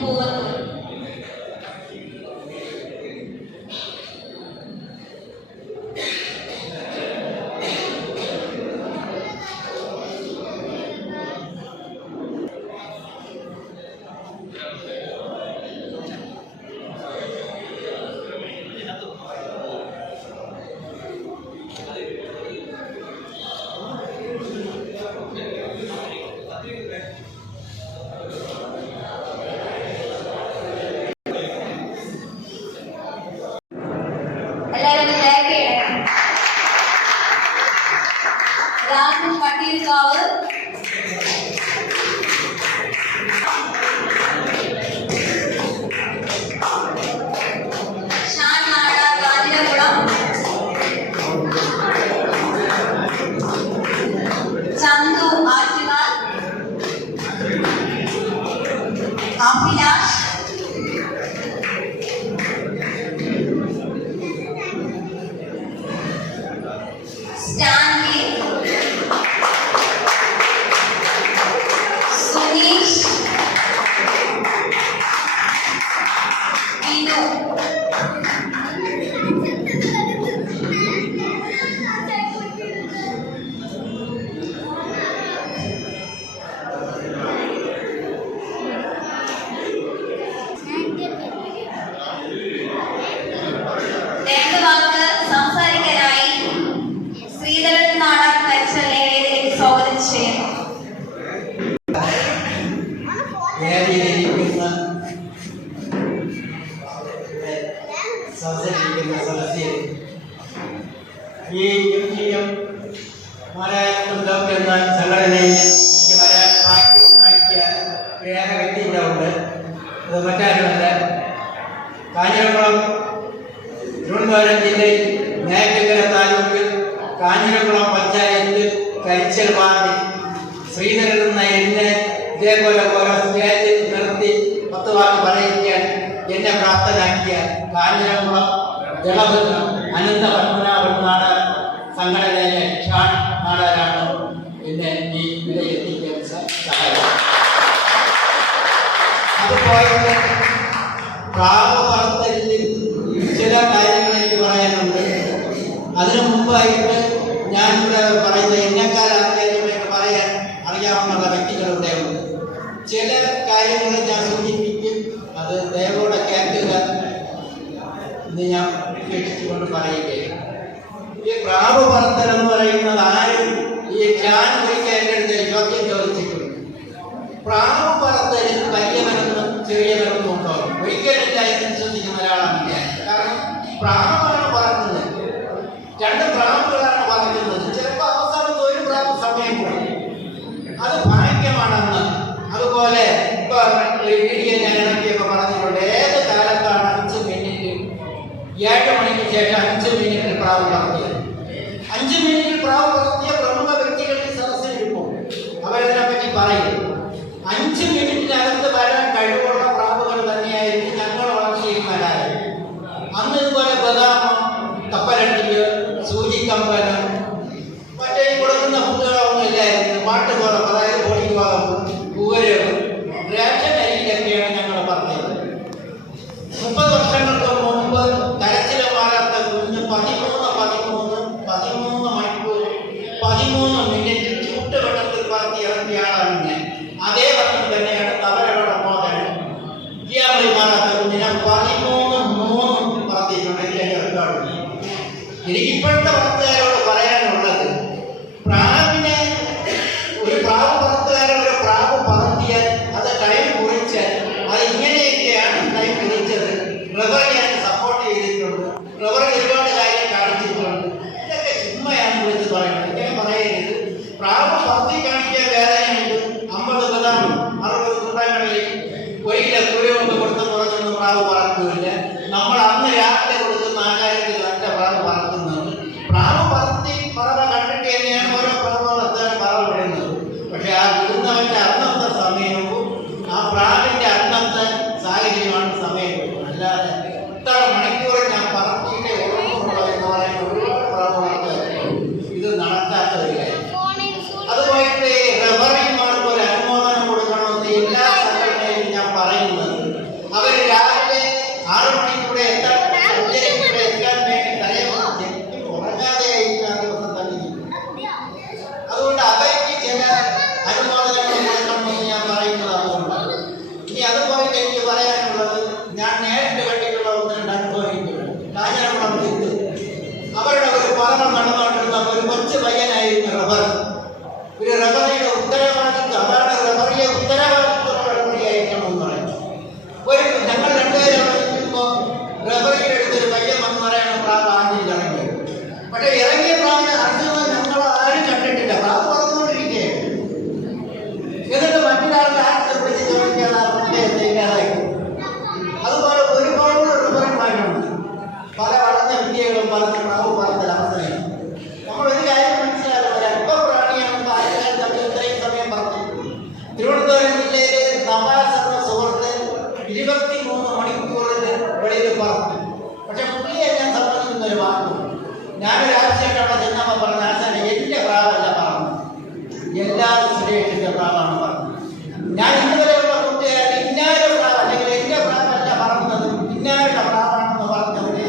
പൂവത്തൂർ. രാജൻ വട്ടിയൂർക്കാവ്, ഷാൻ നാട കാഞ്ഞിരകുളം, ചന്തു ആറ്റുകാൽ, അഭിലാഷ്, സ്റ്റാൻലി, സുനീഷ്, വിനു. രണ്ട് വാക്ക് സംസാരിക്കാനായി ശ്രീധരൻ നാടാർ പരിസരയിലേക്ക് സ്വാഗതം ചെയ്യുന്നു. ഈ മലയാളം എന്ന സംഘടനയിൽ എനിക്ക് മലയാള ഭാഷ ഉണ്ടാക്കിയ ഏറെ വ്യക്തി ഇവിടെ ഉണ്ട്. അത് മറ്റാരുമല്ല, കാഞ്ഞിരക്കുളം തിരുവനന്തപുരം ജില്ലയിൽ നേക്കങ്കര താലൂക്കിൽ കാഞ്ഞിരക്കുളം പഞ്ചായത്ത് കരിച്ചൽ വാർഡിൽ ശ്രീധരൻ എന്ന എന്നെ ഇതേപോലെ ഓരോ സ്റ്റേജിൽ നിർത്തി 10 വാക്ക് പറയിക്കാൻ എന്നെ പ്രാപ്തനാക്കിയ കാഞ്ഞിരക്കുളം ജലഭദ്രം അനന്ത പത്മനാഭൻ നാടാർ സംഘടനയിലെ ഷാൻ നാടാരാണ് എന്നെ ഈ നിലയെത്തിക്കാൻ സഹായിച്ചത്. അതുപോലെ പ്രാവ് പറത്തലിൽ ചില കാര്യങ്ങൾ എനിക്ക് പറയാനുണ്ട്. അതിനു മുമ്പായിട്ട് ഞാനിവിടെ പറയുന്ന എന്നെക്കാൾ ആൾക്കാരുമായിട്ട് പറയാൻ അറിയാവുന്ന വ്യക്തികളുടെ ഉണ്ട്. ചില കാര്യങ്ങൾ ഞാൻ സൂചിപ്പിക്കും, അത് ദയവോടെ കേൾക്കുക എന്ന് ഞാൻ ഉപേക്ഷിച്ചുകൊണ്ട് പറയുകയാണ്. ഈ പ്രാവ് പറത്തൽ എന്ന് പറയുന്നത് ആരും ഈ ഞാൻ ഒരിക്കൽ എൻ്റെ ചോദ്യം ചോദിച്ചിട്ടുണ്ട്. പ്രാവ് പറത്തലിൽ വലിയവരൊന്നും ചെറിയവരൊന്നും ഉണ്ടോ? ഒരിക്കലും ഞാൻ ശ്രദ്ധിക്കുന്ന ഒരാളാണ് ഞാൻ. കാരണം പ്രാവാണ് പറക്കുന്നത്, 2 പ്രാവുകളാണ് പറക്കുന്നത്. ചിലപ്പോൾ അവസാനത്ത് ഒരു പ്രാവ് സമയം പോയി, അത് ഭാഗ്യമാണെന്ന്. അതുപോലെ ഇപ്പൊ വീഡിയോ ഞാൻ ഇറക്കിയപ്പോൾ പറഞ്ഞിട്ടുണ്ട്, ഏത് കാലത്താണ് 5 മിനിറ്റ് 7 മണിക്ക് ശേഷം 5 മിനിറ്റിൽ പ്രാവ് പറത്തിയത്. 5 മിനിറ്റിൽ പ്രാവ് പറത്തിയ പ്രമുഖ വ്യക്തികൾ ഈ സദസ്സിൽ ഇരിക്കും, അവരതിനെപ്പറ്റി പറയും. 5 മിനിറ്റിനകത്ത് വരാൻ കഴിവുള്ള പ്രാവുകൾ തന്നെയായിരിക്കും ഞങ്ങൾ വളർത്തിയിരുന്നവരായ. അന്ന് ഇതുപോലെ ബദാമോ കപ്പലണ്ടിയോ സൂചിക്കമ്പലം മറ്റേ കൊടുക്കുന്ന ഫുഡുകളൊന്നും ഇല്ലായിരുന്നു. പാട്ടുകോളം, അതായത് പൊടികോളം, പൂവരവ്, റേഷൻ അരിയിലൊക്കെയാണ് ഞങ്ങൾ പറഞ്ഞത്. 30 വർഷങ്ങൾക്ക് മുമ്പ് കരച്ചിൽ മാറാത്ത കുഞ്ഞ് 13 മണിക്കൂർ 13 മിനിറ്റ് ചൂട്ടുവെള്ളത്തിൽ പറത്തി ഇറങ്ങിയ ആളാണ് ഞാൻ. അതേ വർഷം തന്നെയാണ് തവരവള മോഹൻ ഇയാളിൽ മാറാത്ത കുഞ്ഞിനെ 13 പറത്തിയിട്ടുണ്ട്. എനിക്ക് റെക്കോർഡ്. എനിക്ക് ഇപ്പോഴത്തെ പറത്തുകാരോട് പറയാനുള്ളത്, പ്രാവിനെ ഒരു പ്രാവ് പറത്തുകാരൻ ഒരു പ്രാവ് പറത്തിയാൽ അത് ടൈം കുറിച്ചാൽ അത് ഇങ്ങനെയൊക്കെയാണ് ടൈം കുറിച്ചത്. റബ്ബർ ഞാൻ സപ്പോർട്ട് ചെയ്തിട്ടുണ്ട്, റബ്ബർ ഒരുപാട് കാര്യം കാണിച്ചിട്ടുണ്ട്. ഇതൊക്കെ ചുമ്മയാണ് വിളിച്ച് പറയുന്നത്. ഇങ്ങനെ പറയരുത്. പ്രാവ് പറത്തി കാണിക്കാൻ വേദനയുണ്ട്. 50 ബദാം 60 കുട്ടങ്ങളിൽ 1 കിലോ കുഴി കൊണ്ട് കൊടുത്ത് കുറഞ്ഞൊന്നും പ്രാവ് പറക്കില്ല. നമ്മൾ അന്ന് രാവിലെ കൊടുക്കുന്ന ആകാരത്തിൽ നല്ല പ്രാവ് പറക്കുന്നുണ്ട്. പ്രാവ് പറത്തി പറവ കണ്ടിട്ട് തന്നെയാണ് ഓരോ പ്രാവുകളെത്താൻ പറവ് വിടുന്നത്. പക്ഷെ ആ വിടുന്നവന്റെ അന്നത്തെ സമയവും ആ പ്രാവിന്റെ അന്നത്തെ സാഹചര്യമാണ് സമയം കൊടുക്കുന്നത്. അല്ലാതെ ഇത്ര മണിക്കൂർ ഞാൻ പറത്തിയിട്ടേ ഉറപ്പുള്ളൂ എന്ന് പറയുന്ന ഒരുപാട് പ്രാവുകളൊക്കെ ഇത് നടക്കാത്ത ഒരു കാര്യം. അതുപോയിട്ട് റബ്ബറിന്മാർക്ക് ഒരു അനുമോദനം കൊടുക്കണമെന്ന് എല്ലാ സംഘടനയിലും ഞാൻ പറയുന്നത്. സുരേഷിന്റെ പ്രാവാണ് പറഞ്ഞത്. ഞാൻ ഇന്നുവരെയുള്ള കൂട്ടുകാരൻ ഇന്നാരുടെ പ്രാവ് അല്ലെങ്കിൽ എന്റെ പ്രാവല്ല പറഞ്ഞത്, ഇന്നാരുടെ പ്രാവാണെന്ന് പറഞ്ഞവരെ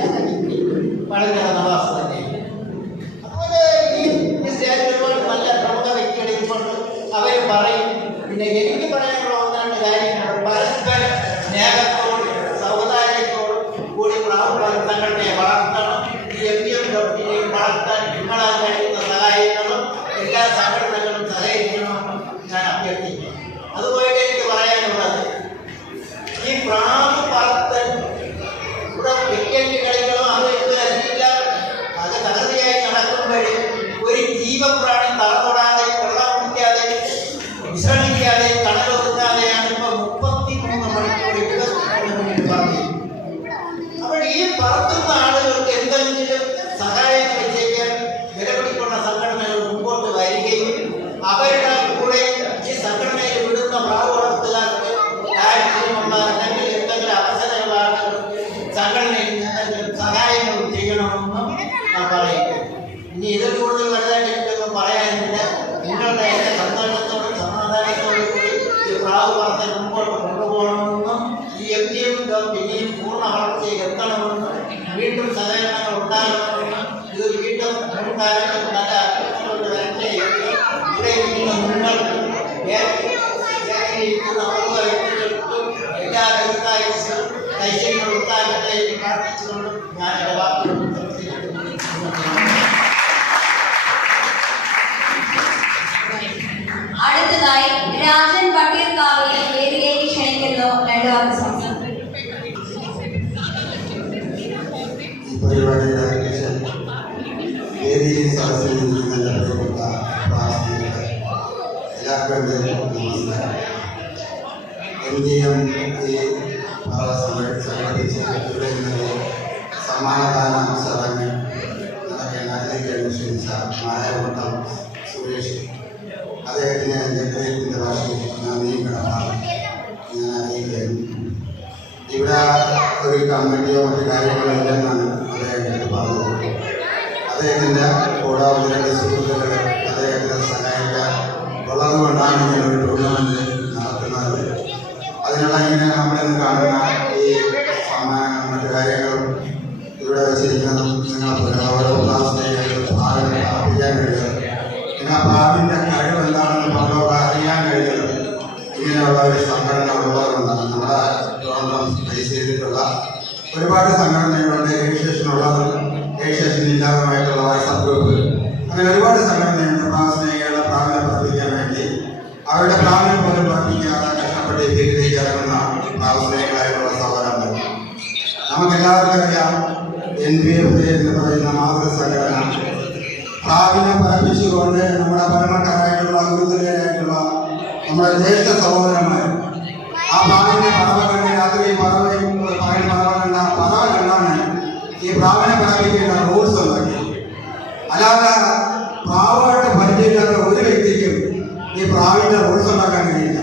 വളരെ നവാസ് തന്നെ. അതുപോലെ ഈ സ്റ്റേജിൽ ഒരുപാട് നല്ല പ്രമുഖ വ്യക്തികളെ കൊണ്ട് അവർ പറയും. പിന്നെ എനിക്ക് പറയാനുള്ള ഒന്ന് രണ്ട് കാര്യങ്ങൾ, പരസ്പര സ്നേഹത്തോട് സൗഹാർദ്ദത്തോട് കൂടി പ്രാവുള്ള സംഘടനയെ വളർത്തണം. ഈ MPM കമ്മിറ്റിയെയും വളർത്താൻ നിങ്ങളാൽ കഴിയുന്ന സഹായങ്ങളും എല്ലാ സംഘടനകളും സഹകരിക്കണമെന്ന് ഞാൻ അഭ്യർത്ഥിക്കുന്നു. അതുപോലെ എനിക്ക് പറയാനുള്ളത്, ഈ പ്രാവ് പറത്തൽ ഇവിടെ ക്രിക്കറ്റ് കളികളോ അതൊക്കെ അറിയില്ല, അത് തകൃതിയായി നടക്കുമ്പോഴേ ഒരു ജീവപ്രാണി തളർന്നോടാതെ വെള്ളം കുടിക്കാതെ വിശ്രമിക്കാതെ കടലൊതുക്കാതെയാണ് ഇപ്പൊ 33 മണിക്കൂർ 23 പറഞ്ഞത്. അപ്പോൾ ഈ പറത്തുന്ന ആളുകൾക്ക് എന്തെങ്കിലും സഹായങ്ങൾ ചെയ്യാൻ വിലപിടിക്കുന്ന സംഘടനകൾ മുമ്പോട്ട് വരികയും അവരുടെ കൂടെ ഈ സംഘടനയിൽ വിടുന്ന പ്രാവ് വളർത്തുകാർക്ക് കാര്യത്തിലുള്ള അല്ലെങ്കിൽ എന്തെങ്കിലും അവസരമുള്ള ആളുകൾക്ക് സംഘടനയിൽ എന്തെങ്കിലും സഹായങ്ങൾ ചെയ്യണമെന്നും ഞാൻ പറയുന്നു. ഇനി ഇതിൽ കൂടുതൽ വലുതായിട്ട് എനിക്കൊന്നും പറയാനില്ല. നിങ്ങളുടെ എല്ലാ സന്തോഷത്തോടും സമാധാനത്തോടും കൂടി ഈ പ്രാവ് വളർത്തൽ മുമ്പോട്ട് കൊണ്ടുപോകണമെന്നും ഈ MPM ഇനിയും പൂർണ്ണ വളർച്ചയിൽ എത്തണമെന്നും വീണ്ടും സഹകരണങ്ങൾ ഉണ്ടാകണമെന്നും ഇത് വീണ്ടും മുൻകാലങ്ങളിൽ നല്ല അർത്ഥത്തോട് വരട്ടെ എന്ന് ഇവിടെ ഇരിക്കുന്ന നിങ്ങൾക്ക് ഇരിക്കുന്ന ഓരോ വ്യക്തികൾക്കും എല്ലാ വ്യവസായത്തിലും ഐശ്വര്യങ്ങൾ ഉണ്ടാകട്ടെ എന്ന് പ്രാർത്ഥിച്ചുകൊണ്ട് ഞാൻ എൻ്റെ വാക്കുകൾ അടുത്തതായി രാജൻ വട്ടീർക്കാവിലെ വേദിയിലേക്ക് ക്ഷണിക്കുന്നു. 2 വാക്ക് സംസാരിക്കും. ഈ പരിപാടിയുടെ അധ്യക്ഷൻ വേദിയിൽ സദസ്സിലിരിക്കുന്ന പ്രിയപ്പെട്ട പ്രാർത്ഥനകളെ എല്ലാവർക്കും നമസ്കാരം. MGM ഈ സംഘടിപ്പിച്ച് ഇവിടെ ഇന്നലെ സമ്മാനദാന ചടങ്ങ് നടക്കാൻ അതിലേക്ക് ക്ഷണിച്ച നായകോട്ടം സുരേഷ്, അദ്ദേഹത്തിന് ജനത്തിന്റെ ഭാഷയിൽ നന്ദിയും കടപ്പാടും ഞാൻ അറിയിക്കുന്നു. ഇവിടെ ഒരു കമ്മിറ്റിയോ മറ്റു കാര്യങ്ങളോ ഇല്ലെന്നാണ് അദ്ദേഹത്തിന് പറഞ്ഞത്. അദ്ദേഹത്തിൻ്റെ കൂടെ 1-2 സുഹൃത്തുക്കൾ അദ്ദേഹത്തെ സഹായിക്കാൻ ഉള്ളതുകൊണ്ടാണ് ഇങ്ങനെ ഒരു ടൂർണമെൻറ്റ് നടത്തുന്നത്. അതിനുള്ള ഇങ്ങനെ നമ്മളിന്ന് കാണുന്ന ഈ സമ്മാനങ്ങളും മറ്റു കാര്യങ്ങളും ഇവിടെ വെച്ചിരിക്കുന്നതും നിങ്ങൾ ഓരോ ക്ലാസ്സിലേക്കും ഭാഗങ്ങൾ അർപ്പിക്കാൻ കഴിയുന്നത്, നിങ്ങൾ പ്രാവിൻ്റെ കഴിവ് എന്താണെന്ന് പറഞ്ഞോട് അറിയാൻ കഴിയുന്നത് ഇങ്ങനെയുള്ള ഒരു സംഘടന ഉള്ളതുകൊണ്ടാണ്. നമ്മുടെ ഗവൺമെൻറ് ഫേസ് ചെയ്തിട്ടുള്ള ഒരുപാട് സംഘടനകളുണ്ട്. രജിസ്ട്രേഷനുള്ളതും രജിസ്ട്രേഷൻ ഇല്ലാതുമായിട്ടുള്ള വാട്സാപ്പ് ഗ്രൂപ്പ്, അങ്ങനെ ഒരുപാട് സംഘടനയുണ്ട്. പ്രാവസ്നേഹികളുടെ പ്രാവിനെ പഠിപ്പിക്കാൻ വേണ്ടി അവരുടെ പ്രാവിനെ പോലും പഠിപ്പിക്കാതെ കഷ്ടപ്പെട്ട് ഭീതിയിലേക്ക് ഇറങ്ങുന്ന പ്രാവസ്നേഹികളായിട്ടുള്ള സഹോദരങ്ങൾ. നമുക്കെല്ലാവർക്കും അറിയാം, NPF എന്ന് പറയുന്ന മാതൃസംഘടന പ്രാവിനെ പഠിപ്പിച്ചുകൊണ്ട് നമ്മുടെ പരമക്കാരായിട്ടുള്ള ഗുരുതുരായിട്ടുള്ള നമ്മുടെ ജ്യേഷ്ഠ സഹോദരന്മാർ ആ പ്രാവിനെ പറവ കണ്ട് രാത്രി പറവയും പകൽ പറവ കണ്ട പറവ കണ്ടാണ് ഈ പ്രാവിനെ പഠിപ്പിക്കേണ്ട റൂൾസ് ഉണ്ടാക്കി. അല്ലാതെ പ്രാവായിട്ട് പരിചയമില്ലാത്ത ഒരു വ്യക്തിക്കും ഈ പ്രാവിൻ്റെ റൂൾസ് ഉണ്ടാക്കാൻ കഴിയില്ല.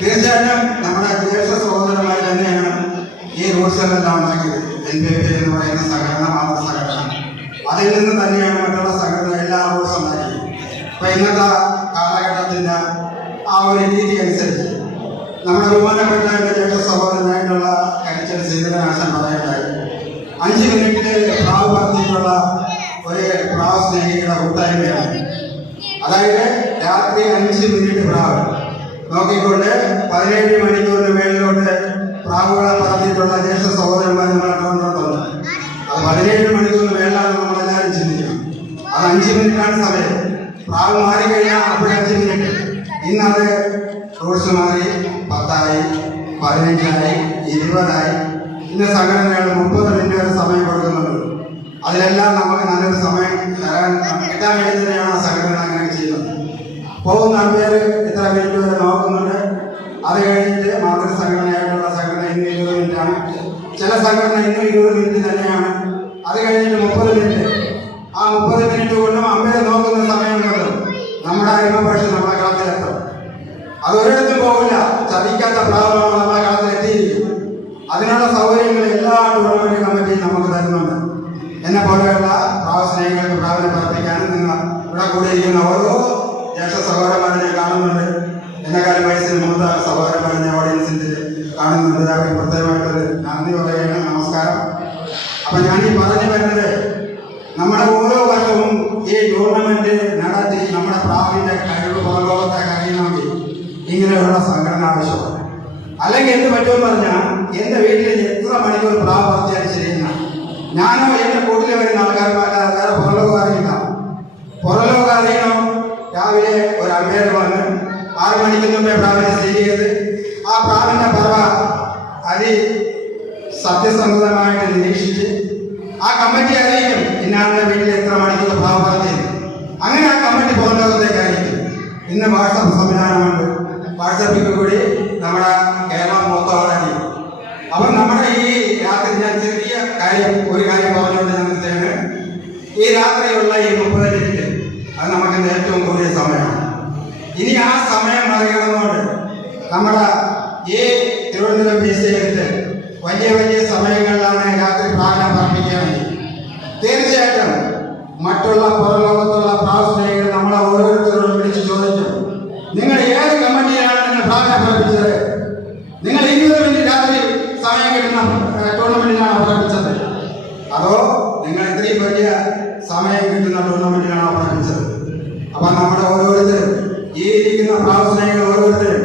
തീർച്ചയായിട്ടും നമ്മുടെ ജ്യേഷ്ഠ സഹോദരന്മാർ തന്നെയാണ് ഈ റൂൾസുകളെല്ലാം ഉണ്ടാക്കിയത്. NPF എന്ന് പറയുന്ന സംഘടന, മാതൃസംഘടന, അതിൽ നിന്ന് തന്നെയാണ് മറ്റുള്ള സംഘടന എല്ലാ റൂൾസും ഉണ്ടാക്കിയത്. അപ്പൊ ഇന്നത്തെ കാലഘട്ടത്തിന്റെ ആ ഒരു രീതി അനുസരിച്ച് നമ്മുടെ ബഹുമാനപ്പെട്ട ജ്യേഷ്ഠ സഹോദരനായിട്ടുള്ള കരിച്ചൽ സീതനാശൻ പറയുണ്ടായി, 5 മിനിറ്റിൽ പ്രാവ് പറത്തിയിട്ടുള്ള ഒരു പ്രാവ് സ്നേഹിയുടെ കൂട്ടായ്മയാണ്. അതായത് രാത്രി 5 മിനിറ്റ് പ്രാവ് നോക്കിക്കൊണ്ട് 17 മണിക്കൂറിന് മേളിലോട്ട് പ്രാവുകളെ പറത്തിയിട്ടുള്ള ജ്യേഷ്ഠ സഹോദരന്മാർ നമ്മളെ കണ്ടുകൊണ്ടുണ്ട്. അത് 17 മണിക്കൂറിന് മേളിലാണ് നമ്മളെല്ലാവരും ചിന്തിക്കണം. അത് 5 മിനിറ്റാണ് സമയം. പ്രാവ് മാറിക്കഴിഞ്ഞാൽ അപ്പോഴേ 5 മിനിറ്റ്. ഇന്നത് റൂൾസ് മാറി 10ആയി, 15ആയി, 20ആയി. ഇന്ന സംഘടനകൾ 30 മിനിറ്റ് വരെ സമയം കൊടുക്കുന്നുണ്ട്. അതിലെല്ലാം നമുക്ക് നല്ലൊരു സമയം കിട്ടാൻ വേണ്ടി തന്നെയാണ് ആ സംഘടന അങ്ങനെ ചെയ്യുന്നത്. പോകുന്ന ആൾക്കാർ ഇത്ര മിനിറ്റ് വരെ നോക്കുന്നുണ്ട്. അത് കഴിഞ്ഞിട്ട് മാതൃസംഘടനയായിട്ടുള്ള സംഘടന ഇന്ന് 20 മിനിറ്റാണ്. ചില സംഘടന ഇന്നും 20 മിനിറ്റ് തന്നെയാണ്. അത് കഴിഞ്ഞിട്ട് 30 മിനിറ്റ്. ആ 30 മിനിറ്റ് കൊണ്ടും അമ്മയെ നോക്കുന്ന സമയം കൊണ്ടും നമ്മുടെ അരിമപക്ഷി നമ്മുടെ കളത്തിലെത്തും. അതൊരിടത്തും പോകില്ല. ചതിക്കാത്ത പ്രാവമാണ് നമ്മുടെ കളത്തിൽ എത്തിയിരിക്കും. അതിനുള്ള സൗകര്യങ്ങൾ എല്ലാ ടൂർണമെന്റ് കമ്മിറ്റിയും നമുക്ക് തരുന്നുണ്ട്. എന്നെ പോലെയുള്ള പ്രാവസ്നേഹികൾക്ക് പ്രാവിനെ പ്രവർത്തിക്കാനും നിങ്ങൾ ഇവിടെ കൂടിയിരിക്കുന്ന ഓരോ ജ്യേഷ്ഠ സഹോദരന്മാരുടെ വയസ്സിന് മൂത്ത സഹോദരന്മാരെ ഓഡിയൻസിന്റെ കാണുന്നുണ്ട്. അവർക്ക് പ്രത്യേകമായിട്ടൊരു നന്ദി പറയുകയാണ്. നമസ്കാരം. അപ്പൊ ഞാൻ ഈ പറഞ്ഞു വരുന്നത്, നമ്മുടെ ഓരോ വർഷവും ഈ ടൂർണമെന്റ് നടത്തി നമ്മുടെ പ്രാവിന്റെ കഴിവ് പുറലോകത്തെ അറിയണമെങ്കിൽ ഇങ്ങനെയുള്ള സംഘടന ആവശ്യമാണ്. അല്ലെങ്കിൽ എന്ത് പറ്റുമെന്ന് പറഞ്ഞാൽ എന്റെ വീട്ടിൽ എത്ര മണിക്കൂർ പ്രാവ് പറിച്ചാൽ ശരിയെന്ന ഞാനോ എന്റെ കൂട്ടിൽ വരുന്ന ആൾക്കാർക്കല്ലാതെ വേറെ പുറലോകം അറിയില്ല. പുറലോകം അറിയണോ? രാവിലെ ഒരു അമ്പേർ വന്ന് 6 മണിക്ക് മുമ്പേ പ്രാവിനെ സ്റ്റേ ചെയ്ത് ആ പ്രാവിന്റെ പറവ സത്യസന്ധമായിട്ട് നിരീക്ഷിച്ച് ആ കമ്മിറ്റി അറിയിക്കും ഇന്നാളുടെ വീട്ടിൽ എത്ര മണിക്കൂർ പ്രാവ് പറഞ്ഞു. അങ്ങനെ ആ കമ്മിറ്റി പുറലോകത്തേക്ക് അറിയിക്കും. ഇന്ന് വാട്സപ്പ് സംവിധാനമുണ്ട്. വാട്സപ്പിൽ കൂടി നമ്മുടെ കേരളം മൊത്തം അറിയും. അപ്പം നമ്മുടെ ഈ രാത്രി ഞാൻ ചെറിയ ഒരു കാര്യം പറഞ്ഞുകൊണ്ട് ഞാൻ നിർത്തുകയാണ്. ഈ രാത്രിയുള്ള ഈ 30 മിനിറ്റ് അത് നമുക്ക് ഏറ്റവും കൂടിയ സമയമാണ്. ഇനി ആ സമയം മറികടന്നുകൊണ്ട് നമ്മുടെ ഈ തിരുവനന്തപുരം ബീച്ചിലേക്ക് വലിയ വലിയ സമയങ്ങളിലാണ് രാത്രി പ്രാർത്ഥന പ്രാർത്ഥിക്കുകയാണെങ്കിൽ തീർച്ചയായിട്ടും മറ്റുള്ള പുറലോകത്തുള്ള പ്രാർത്ഥനകൾ നമ്മളെ ഓരോരുത്തരോടും വിളിച്ച് ചോദിക്കും, നിങ്ങൾ ഏത് കമ്മിറ്റിയിലാണ് നിങ്ങൾ പ്രാർത്ഥന പ്രാർത്ഥിച്ചത്? നിങ്ങൾ 20 മിനിറ്റ് രാത്രി സമയം കിട്ടുന്ന ടൂർണമെന്റിനാണോ പ്രാർത്ഥിച്ചത്? അതോ നിങ്ങൾ ഇത്രയും വലിയ സമയം കിട്ടുന്ന ടൂർണമെന്റിനാണോ പ്രാർത്ഥിച്ചത്? അപ്പൊ നമ്മുടെ ഓരോരുത്തരും ഈ ഇരിക്കുന്ന പ്രാർത്ഥനകൾ ഓരോരുത്തരും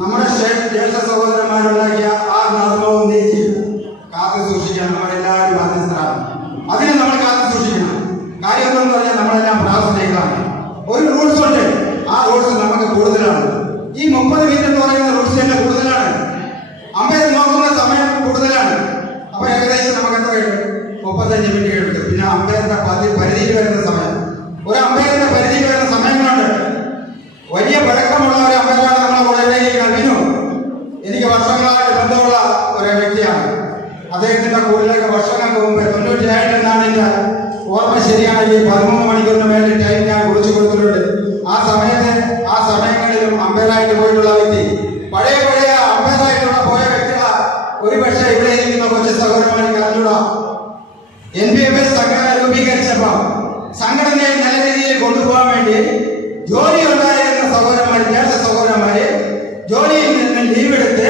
നമ്മുടെ ജ്യേഷ്ഠ സഹോദരന്മാരുണ്ടാക്കിയ ആ നർമ്മവും നീതിയും കാത്തു സൂക്ഷിക്കാൻ നമ്മളെല്ലാവരും ബാധ്യസ്ഥരാണ്. അതിനെ നമ്മൾ കാത്തു സൂക്ഷിക്കണം. കാര്യം എന്താണെന്ന് പറഞ്ഞാൽ നമ്മളെല്ലാം പ്രാർത്ഥനകളാണ്. ഒരു റൂൾസ് ഉണ്ട്. ആ റൂൾസ് നമുക്ക് കൂടുതലാണ്. ഈ 30 മിനിറ്റ് എന്ന് പറയുന്ന റൂൾസ് തന്നെ കൂടുതലാണ്. അമ്പയർ നോക്കുന്ന സമയം കൂടുതലാണ്. അപ്പൊ ഏകദേശം നമുക്ക് എത്ര കിട്ടും? 35 മിനിറ്റ് കിട്ടും. പിന്നെ അമ്പയറിന്റെ പരിധിയിൽ വരുന്ന സമയം, ഒരു അമ്പയറിന്റെ പരിധിയിൽ വരുന്ന സമയങ്ങളുണ്ട്. വലിയ പഴക്കമുള്ള ഒരു അമ്പയറാണ് നമ്മളെ കൂടെ വിനു. എനിക്ക് വർഷങ്ങളായിട്ട് ബന്ധമുള്ള ഒരു വ്യക്തിയാണ്. അദ്ദേഹത്തിന്റെ കൂടുതലൊക്കെ വർഷങ്ങൾക്ക് മുമ്പ് 97 എന്നാണ് എന്റെ ഓർമ്മ ശരിയാണെങ്കിൽ 13 മണിക്കൂറിന് വേണ്ടി ടൈം ഞാൻ കുറിച്ചു കൊടുത്തിട്ടുണ്ട്. ആ സമയങ്ങളിലും അമ്പയറായിട്ട് പോയിട്ടുള്ള വ്യക്തി, പഴയ അമ്പയറായിട്ടുള്ള പോയ വ്യക്തികളാ ഒരു പക്ഷേ ഇവിടെ ഇരിക്കുന്ന കൊച്ചു സഹോദരന്മാർക്ക് അറിഞ്ഞൂടാ. NPFS സംഘടന രൂപീകരിച്ചപ്പോ സംഘടനയെ നല്ല രീതിയിൽ കൊണ്ടുപോകാൻ വേണ്ടി ജോലി ഉണ്ടായിരുന്ന ജ്യേഷ്ഠ സഹോദരന്മാര് ജോലിയിൽ നിന്ന് ലീവെടുത്ത്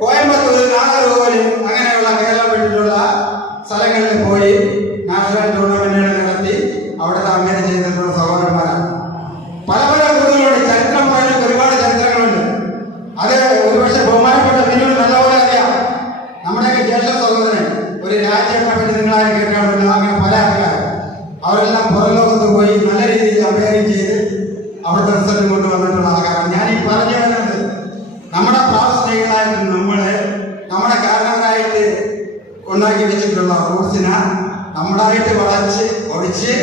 കോയമ്പത്തൂർ, നാഗർകോവിൽ അങ്ങനെയുള്ള കേരളം വിട്ടിട്ടുള്ള സ്ഥലങ്ങളിൽ പോയി നാഷണൽ ടൂർണമെന്റുകൾ നടത്തി അവിടുത്തെ അമ്പയർ ചെയ്തിട്ടുള്ള സഹോദരന്മാരാണ്. പല കൂടുതലുണ്ട്. ചരിത്രം പറയാൻ ഒരുപാട് ചരിത്രങ്ങളുണ്ട്. അത് ഒരുപക്ഷെ ബഹുമാനപ്പെട്ട വിനോദ് നല്ലപോലെ അറിയാം. നമ്മുടെയൊക്കെ ജ്യേഷ്ഠ സഹോദരൻ ഒരു രാജ്യത്തെ പറ്റി നിങ്ങളാരും കേൾക്കാറില്ല. അങ്ങനെ പല ആൾക്കാർ അവരെല്ലാം പുറലോകത്ത് പോയി നല്ല രീതിയിൽ അമ്പയറിംഗ് ചെയ്ത് അവിടുത്തെ റിസൾട്ട് കൊണ്ടുവന്നിട്ടുള്ള ആൾക്കാരാണ്. ഞാൻ ഈ പറഞ്ഞു വരുന്നത്, നമ്മുടെ പ്രാർത്ഥനകളായിട്ട് നമ്മുടെ കാരണവരായിട്ട് ഉണ്ടാക്കി വെച്ചിട്ടുള്ള റൂട്ട്സിനെ നമ്മളായിട്ട് വളച്ച് ഒടിച്ച്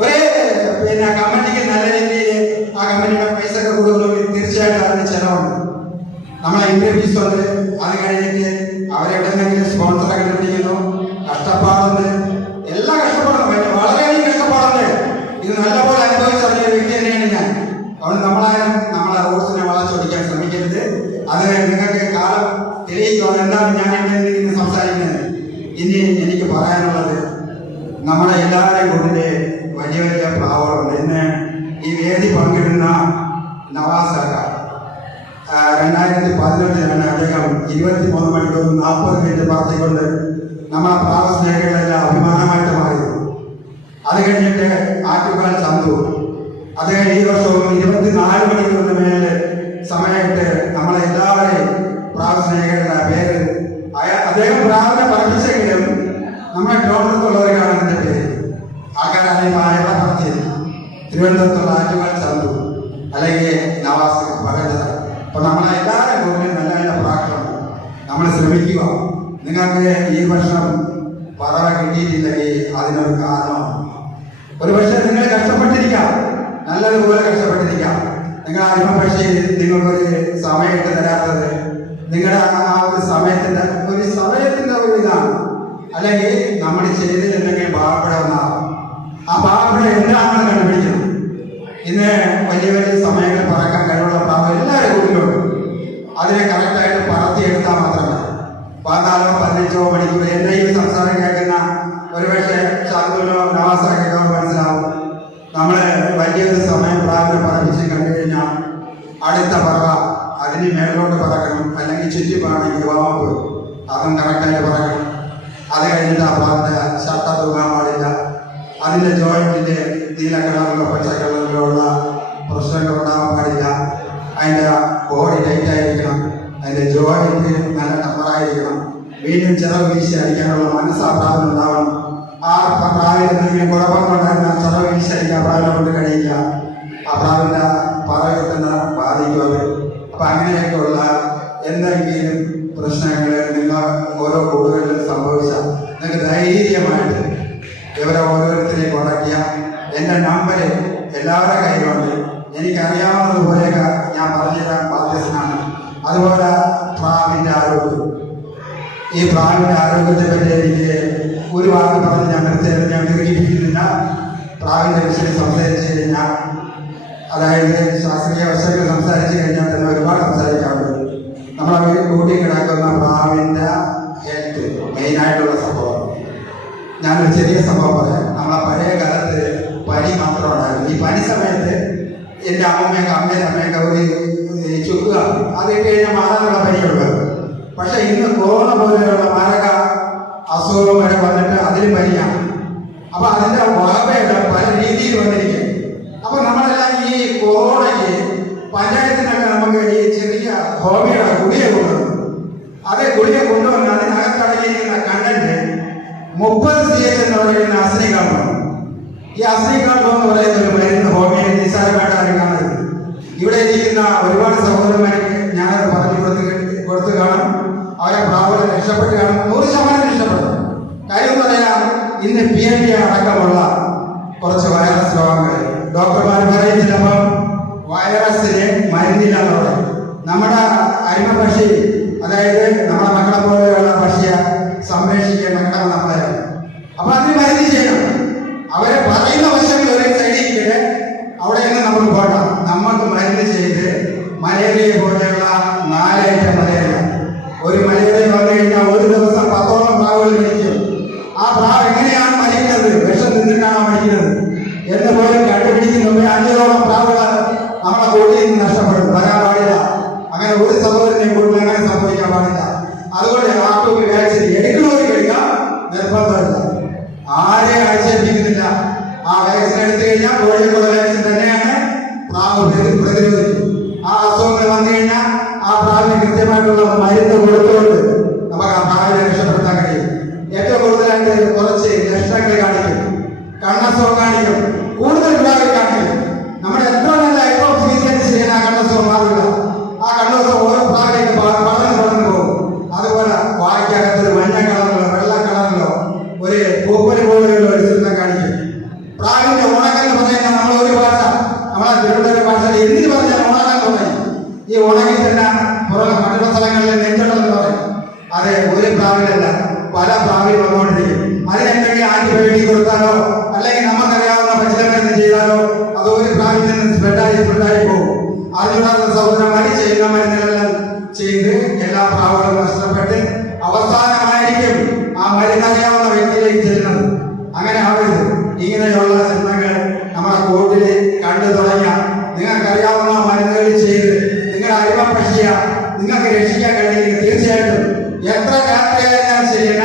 ഒരു കമ്മിറ്റിക്ക് നല്ല രീതിയിൽ ആ കമ്മിറ്റിയുടെ പൈസ ഒക്കെ കൊടുക്കണമെങ്കിൽ തീർച്ചയായിട്ടും അതിന് ചെലവുണ്ട്. നമ്മളെ ഇന്റർവ്യൂസ് ഉണ്ട്. അത് കഴിഞ്ഞിട്ട് അവരെവിടെന്നെങ്കിലും സ്പോൺസറെ കണ്ടുപിടിക്കുന്നു. കഷ്ടപ്പാടുണ്ട്. എല്ലാ കഷ്ടപ്പാടും വളരെയധികം കഷ്ടപ്പാടുണ്ട്. ഇത് നല്ലപോലെ അനുഭവിച്ചറിഞ്ഞ വ്യക്തി തന്നെയാണ് ഞാൻ. അതുകൊണ്ട് നമ്മളെ റൂട്ട്സിനെ വളച്ചൊടിക്കാൻ ശ്രമിക്കരുത്. അത് നിങ്ങൾക്ക് കാലം തെളിയിക്കുവാൻ എന്താണ് ഞാൻ ഇവിടെ സംസാരിക്കുന്നത്. ഇനി എനിക്ക് പറയാനുള്ളത്, നമ്മുടെ എല്ലാവരെയും കൂട്ടിലെ വലിയ പ്രാവുകളുണ്ട്. ഇന്ന് ഈ വേദി പങ്കിടുന്ന നവാസ് സർക്കാർ 2018 അദ്ദേഹം 23 മണിക്കൂർ 40 മിനിറ്റ് പറത്തിക്കൊണ്ട് നമ്മളെ പ്രാവ് സ്നേഹികളെല്ലാം അഭിമാനമായിട്ട് മാറിയിരുന്നു. അത് കഴിഞ്ഞിട്ട് ആറ്റുകാൽ ചന്തു അദ്ദേഹം ഈ വർഷവും 24 മണിക്കൂറിന് മേലെ സമയത്ത് നമ്മളെ എല്ലാവരെയും പ്രാവ് സ്നേഹികളുടെ പേര് അദ്ദേഹം പ്രാവിനെ പഠിപ്പിച്ചെങ്കിലും നമ്മുടെ ട്രിവാൻഡ്രത്തുള്ളവർക്കാണ് ഇതിന്റെ പേര്. ആൾക്കാരാണെങ്കിൽ എവിടെ പറഞ്ഞത് തിരുവനന്തപുരത്തുള്ള ആറ്റുകാൽ ചന്തു അല്ലെങ്കിൽ നവാസ് പകർന്നത്. അപ്പൊ നമ്മളെ എല്ലാവരും കൂടുതലും നല്ല നല്ല പ്രാക്കളുണ്ട്. നമ്മൾ ശ്രമിക്കുക. നിങ്ങൾക്ക് ഈ വർഷം പറവ കിട്ടിയിട്ടില്ലെങ്കിൽ അതിനൊരു കാരണമാണ്. ഒരു പക്ഷേ നിങ്ങൾ കഷ്ടപ്പെട്ടിരിക്കാം, നല്ലതുപോലെ കഷ്ടപ്പെട്ടിരിക്കാം. നിങ്ങൾ ആദ്യം പക്ഷേ നിങ്ങൾക്കൊരു സമയം ഇട്ട് തരാത്തത് നിങ്ങളുടെ ആ ഒരു സമയത്തിന്റെ ഒരു ഇതാണ്. അല്ലെങ്കിൽ നമ്മൾ ചെയ്തിട്ടുണ്ടെങ്കിൽ പാവപ്പെട ഒന്നാകും. ആ പാവപ്പെട എന്താണെന്ന് കണ്ടുപിടിക്കണം. ഇന്ന് വലിയ സമയങ്ങൾ പറക്കാൻ കഴിവുള്ള പ്രാവ് എല്ലാവരും കൂടിയുണ്ട്. അതിനെ കറക്റ്റായിട്ട് പറത്തിയെടുത്താൽ മാത്രമേ 14-15 മണിക്കൂർ എൻ്റെ ഈ സംസാരം കേൾക്കുന്ന ഒരുപക്ഷെ ചന്തുനോ നവാസാക്കോ മനസ്സിലാവും. നമ്മൾ വലിയൊരു സമയം പ്രാവിനെ പറപ്പിച്ച് കണ്ടു കഴിഞ്ഞാൽ അടുത്ത പറവ അതിന് മേലോട്ട് പറക്കണം, അല്ലെങ്കിൽ ചുറ്റിപ്പാണെങ്കിൽ വാമപ്പ് അതും കറക്റ്റായിട്ട് പറക്കണം. അത് കഴിഞ്ഞിട്ട് ആ ഭാഗത്ത് ഷട്ട തൂങ്ങാൻ പാടില്ല. അതിൻ്റെ ജോയിൻറ്റിൻ്റെ നീല കളറിലോ പച്ച കളറിലോ ഉള്ള പ്രശ്നങ്ങൾ ഉണ്ടാകാൻ പാടില്ല. അതിൻ്റെ ബോഡി ടൈറ്റ് ആയിരിക്കണം, അതിൻ്റെ ജോയിൻറ്റ് നല്ല ടമ്പറായിരിക്കണം. വീണ്ടും ചിറവ് വീശി അടിക്കാനുള്ള മനസ്സ് ആ പ്രാവിന് ഉണ്ടാവണം. ആ പ്രാവിന് എന്തെങ്കിലും കുഴപ്പങ്ങളുണ്ടായിരുന്ന ചിറവ് വീശി അടിക്കാൻ പ്രാവിനെ കൊണ്ട് കഴിയില്ല. ആ പ്രാവിൻ്റെ പറയിൽ തന്നെ ബാധിക്കും അത്. അപ്പം അങ്ങനെയൊക്കെയുള്ള എന്തെങ്കിലും പ്രശ്നങ്ങൾ നിങ്ങൾ ഓരോ കൂടുകളിലും സംഭവിച്ചാൽ നിങ്ങൾക്ക് ധൈര്യമായിട്ട് ഇവരെ ഓരോരുത്തരെയും കോണ്ടാക്ട് ചെയ്യാം. എൻ്റെ നമ്പർ എല്ലാവരുടെ കയ്യിലുണ്ട്. എനിക്കറിയാവുന്നതുപോലെയൊക്കെ ഞാൻ പറഞ്ഞുതരാൻ ബാധ്യസ്ഥനാണ്. അതുപോലെ പ്രാവിൻ്റെ ആരോഗ്യം, ഈ പ്രാവിൻ്റെ ആരോഗ്യത്തെ പറ്റി എനിക്ക് ഒരു വാക്ക് പറഞ്ഞ് ഞാൻ ഞാൻ ദീർഘിപ്പിക്കുന്നില്ല. പ്രാവിൻ്റെ വിഷയം സംസാരിച്ച് കഴിഞ്ഞാൽ, അതായത് ശാസ്ത്രീയ വശങ്ങൾ സംസാരിച്ച് കഴിഞ്ഞാൽ തന്നെ ഒരുപാട് സംസാരിക്കാറുണ്ട്. നമ്മളെ കൂട്ടി കിടക്കുന്ന പ്രാവിൻ്റെ ഹെൽത്ത് മെയിനായിട്ടുള്ള സംഭവം. ഞാനൊരു ചെറിയ സംഭവം പറയാം. നമ്മളെ പഴയ കാലത്ത് പനി മാത്രം ഉണ്ടായിരുന്നു. ഈ പനി സമയത്ത് എൻ്റെ അമ്മയൊക്കെ ഒരു ചുക്കുക അത് ഇട്ട് കഴിഞ്ഞാൽ മാറാനുള്ള പനിയുണ്ട്. പക്ഷെ ഇന്ന് കൊറോണ പോലെയുള്ള മാരക അസുഖം വരെ വന്നിട്ട് അതിലും പനിയാണ്. അപ്പൊ അതിൻ്റെ വകഭേദം പല രീതിയിൽ വന്നിരിക്കും. അപ്പൊ നമ്മളെല്ലാം ഈ കൊറോണയ്ക്ക് പഞ്ചായത്തിനൊക്കെ നമുക്ക് ഈ ചെറിയ ഹോമിയുടെ ഗുളിക കൊണ്ടുവന്നു. അതേ ഗുളിക കൊണ്ടുവന്ന് അതിനകത്തടങ്ങിയിരിക്കുന്ന കണ്ടന്റ് 30 CH എന്ന് പറയുന്ന അസ്നികാമ്പം. ഈ അസ്നികാമ്പം എന്ന് പറയുന്ന ഒരു മരുന്ന് ഹോമിയോ നിസ്സാരമായിട്ട് അറിയാവുന്നത്. ഇവിടെ ഇരിക്കുന്ന ഒരുപാട് സഹോദരന്മാർക്ക് ഞാനത് പറഞ്ഞു കൊടുത്തു കാണും. അവരെ പ്രാബല്യം രക്ഷപ്പെട്ട് കാണും. 100% രക്ഷപ്പെടും. കാര്യം പറയാം, ഇന്ന് PND അടക്കമുള്ള കുറച്ച് വൈറസ് രോഗങ്ങൾ ഡോക്ടർമാർ പറയുന്നതിനപ്പം വൈറസിന് മരുന്നില്ലാന്ന് പറയും. നമ്മുടെ അരിമ പക്ഷി, അതായത് നമ്മുടെ മക്കളെ പോലെയുള്ള പക്ഷിയെ സംരക്ഷിക്കേണ്ട കടമ നമ്മളെയാണ്. അപ്പൊ അതിന് മരുന്ന് ചെയ്യണം. അവരെ പറയുന്ന വശങ്ങൾ ഒരു സൈഡിൽ അവിടെ നിന്ന് നമ്മൾ പോകണ്ട. നമുക്ക് മരുന്ന് ചെയ്ത് മലേറിയ പോലെയുള്ള 4 ഐറ്റം മലേറിയ, ഒരു മലേറിയ വന്നു കഴിഞ്ഞാൽ ഒരു ദിവസം 10ഓളം പ്രാവുകൾ മരിക്കും. ആ പ്രാവ് എങ്ങനെയാണ് മരിക്കുന്നത്? വിഷം തിന്നിട്ടാണോ മരിക്കുന്നത് എന്ന് പോലും കണ്ടുപിടിക്കുന്നുണ്ട്. 5ഓളം പ്രാവുകൾ നമ്മളെ കൂട്ടിൽ നിന്ന് നഷ്ടപ്പെടും. വരാൻ പാടില്ല. അങ്ങനെ ഒരു സഹോദരനെയും കൂട്ടിൽ അങ്ങനെ സംഭവിക്കാൻ പാടില്ല. അതുകൊണ്ട് ആർക്കും വാക്സിൻ എടുക്കണമെന്ന് കഴിക്കാം, നിർബന്ധമില്ല. ആരെയും ആക്ഷേപിക്കുന്നില്ല. ആ വാക്സിൻ എടുത്തു കഴിഞ്ഞാൽ കോഴിക്കുള്ള വാക്സിൻ തന്നെയാണ് പ്രാവ് പ്രതിരോധിക്കും. ആ അസുഖങ്ങൾ വന്നു കഴിഞ്ഞാൽ ആ പ്രാവിന് കൃത്യമായിട്ടുള്ള മരുന്ന് കൊടുത്തുകൊണ്ട് നമുക്ക് ആ പ്രാവിനെ രക്ഷപ്പെടുത്താൻ കഴിയും. ഏറ്റവും കൂടുതലായിട്ട് കുറച്ച് ലക്ഷണങ്ങൾ കാണിക്കും, കണ്ണസുഖം കാണിക്കും, കൂടുതൽ പ്രാവിൽ കാണിക്കും. നമ്മുടെ എത്ര നല്ല എക്സോഫീസിയൻസ് ചെയ്യുന്ന ആ കണ്ണസുഖം മാറില്ല. ആ കണ്ണസുഖം ഓരോ പ്രാവിലേക്ക് വളർന്നു പോകും. അതുപോലെ വായ്ക്കകത്തൊരു മഞ്ഞ കളറിലോ വെള്ള കളറിലോ ഒരു പൂപ്പല് പോലെയുള്ള ഒരു ചിത്രം കാണിക്കും. പ്രാവിന്റെ ഉണക്കെന്ന് പറയുന്ന നമ്മൾ ഒരു ഭാഷ, നമ്മളെ തിരുവനന്തപുരം ഭാഷയിൽ എന്തിന് പറഞ്ഞാൽ ഉണക്കാൻ തുടങ്ങി. ഈ ഉണക്കി തന്നെ മറ്റുള്ള സ്ഥലങ്ങളിൽ നെഞ്ചുണ്ടെന്ന് പറയും. അത് ഒരു പ്രാവിലല്ല, പല പ്രാവിൽ വന്നുകൊണ്ടിരിക്കും. അതിനെന്തെങ്കിലും ആന്റിബയോട്ടിക് കൊടുത്താലോ അല്ലെങ്കിൽ നമുക്കറിയാവുന്ന പച്ചിലമരുന്ന് ചെയ്താലോ അത് ഒരു പ്രാവിൽ നിന്ന് സ്പ്രെഡായി പോകും. അതിനുള്ള സഹോദരന്മാർ ചെയ്യുന്ന മരുന്നുകളെല്ലാം ചെയ്ത് എല്ലാ പ്രാവുകളും നഷ്ടപ്പെട്ട് അവസാനമായിരിക്കും ആ മരുന്നറിയാവുന്ന വ്യക്തിയിലേക്ക് ചെല്ലുന്നത്. അങ്ങനെ ആവരുത്. ഇങ്ങനെയുള്ള ചിത്രങ്ങൾ നമ്മുടെ കോർട്ടിൽ കണ്ടു തുടങ്ങിയ നിങ്ങൾക്കറിയാവുന്ന മരുന്നുകൾ ചെയ്ത് നിങ്ങളുടെ അരിമ പക്ഷിയെ നിങ്ങൾക്ക് രക്ഷിക്കാൻ കഴിയുമെങ്കിൽ തീർച്ചയായിട്ടും എത്ര രാത്രിയായാലും ശരിയല്ല,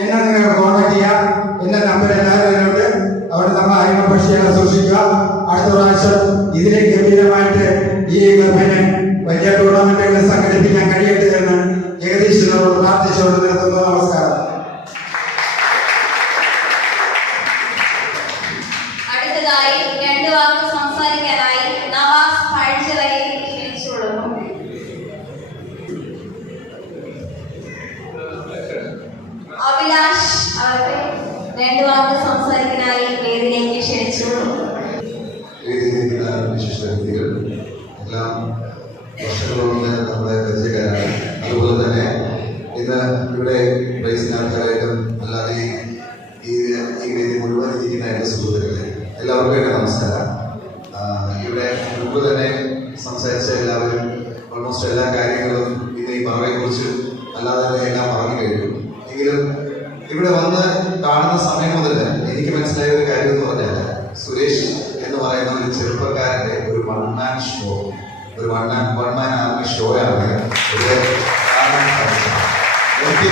എന്നെ നിങ്ങൾക്ക് കോൺടാക്ട് ചെയ്യാം. എന്റെ നമ്പർ എല്ലാവരും ഉണ്ട്. അവിടെ നമ്മൾ അരിമ പക്ഷികളെ സൂക്ഷിക്കുക. അടുത്ത പ്രാവശ്യം ഇതിലെ ഗംഭീരമായിട്ട് ഈ ഗർഭിനെ വലിയ ടൂർണമെന്റുകൾ സംഘടിപ്പിക്കാൻ കഴിയട്ടെ എന്ന് ജഗദീശ്വരനോട് പ്രാർത്ഥിച്ചുകൊണ്ട് നിർത്തുന്നു. നമസ്കാരം. അടുത്തതായി 2 വാക്ക് സംസാരിക്കാനായി നവാസ് പഴഞ്ചിറയിൽ ക്ഷണിച്ചുകൊള്ളുന്നു. അഭിലാഷ് അവർക്ക് 2 വാക്ക് സംസാരിക്കാനായി വേദിയിലേക്ക് ക്ഷണിച്ചുകൊള്ളുന്നു. വിശിഷ്ട വ്യക്തികൾ എല്ലാം വർഷങ്ങളോട് നമ്മളെ പരിചയക്കാരാണ്. അതുപോലെ തന്നെ ഇന്ന് ഇവിടെ പ്രൈസിനാൾക്കാരായിട്ടും അല്ലാതെ ഈ വേദി മുഴുവൻ ഇരിക്കുന്ന എൻ്റെ സുഹൃത്തുക്കളെ എല്ലാവർക്കും എൻ്റെ നമസ്കാരം. ഇവിടെ മുമ്പ് തന്നെ സംസാരിച്ച എല്ലാവരും ഓൾമോസ്റ്റ് എല്ലാ കാര്യങ്ങളും ഇന്ന് ഈ പറവയെക്കുറിച്ച് അല്ലാതെ തന്നെ എല്ലാം പറഞ്ഞു കഴിഞ്ഞു. എങ്കിലും ഇവിടെ വന്ന് കാണുന്ന സമയം മുതൽ എനിക്ക് മനസ്സിലായ ഒരു കാര്യം എന്ന് പറഞ്ഞാൽ സുരേഷ് എന്ന് പറയുന്ന ഒരു ചെറുപ്പക്കാരൻ്റെ ഒരു വൺ മാൻ ഷോ ഒരു വൺ മാൻ ആർമി ഷോയാണ് ഇവിടെ കാണാൻ സാധിച്ചത്.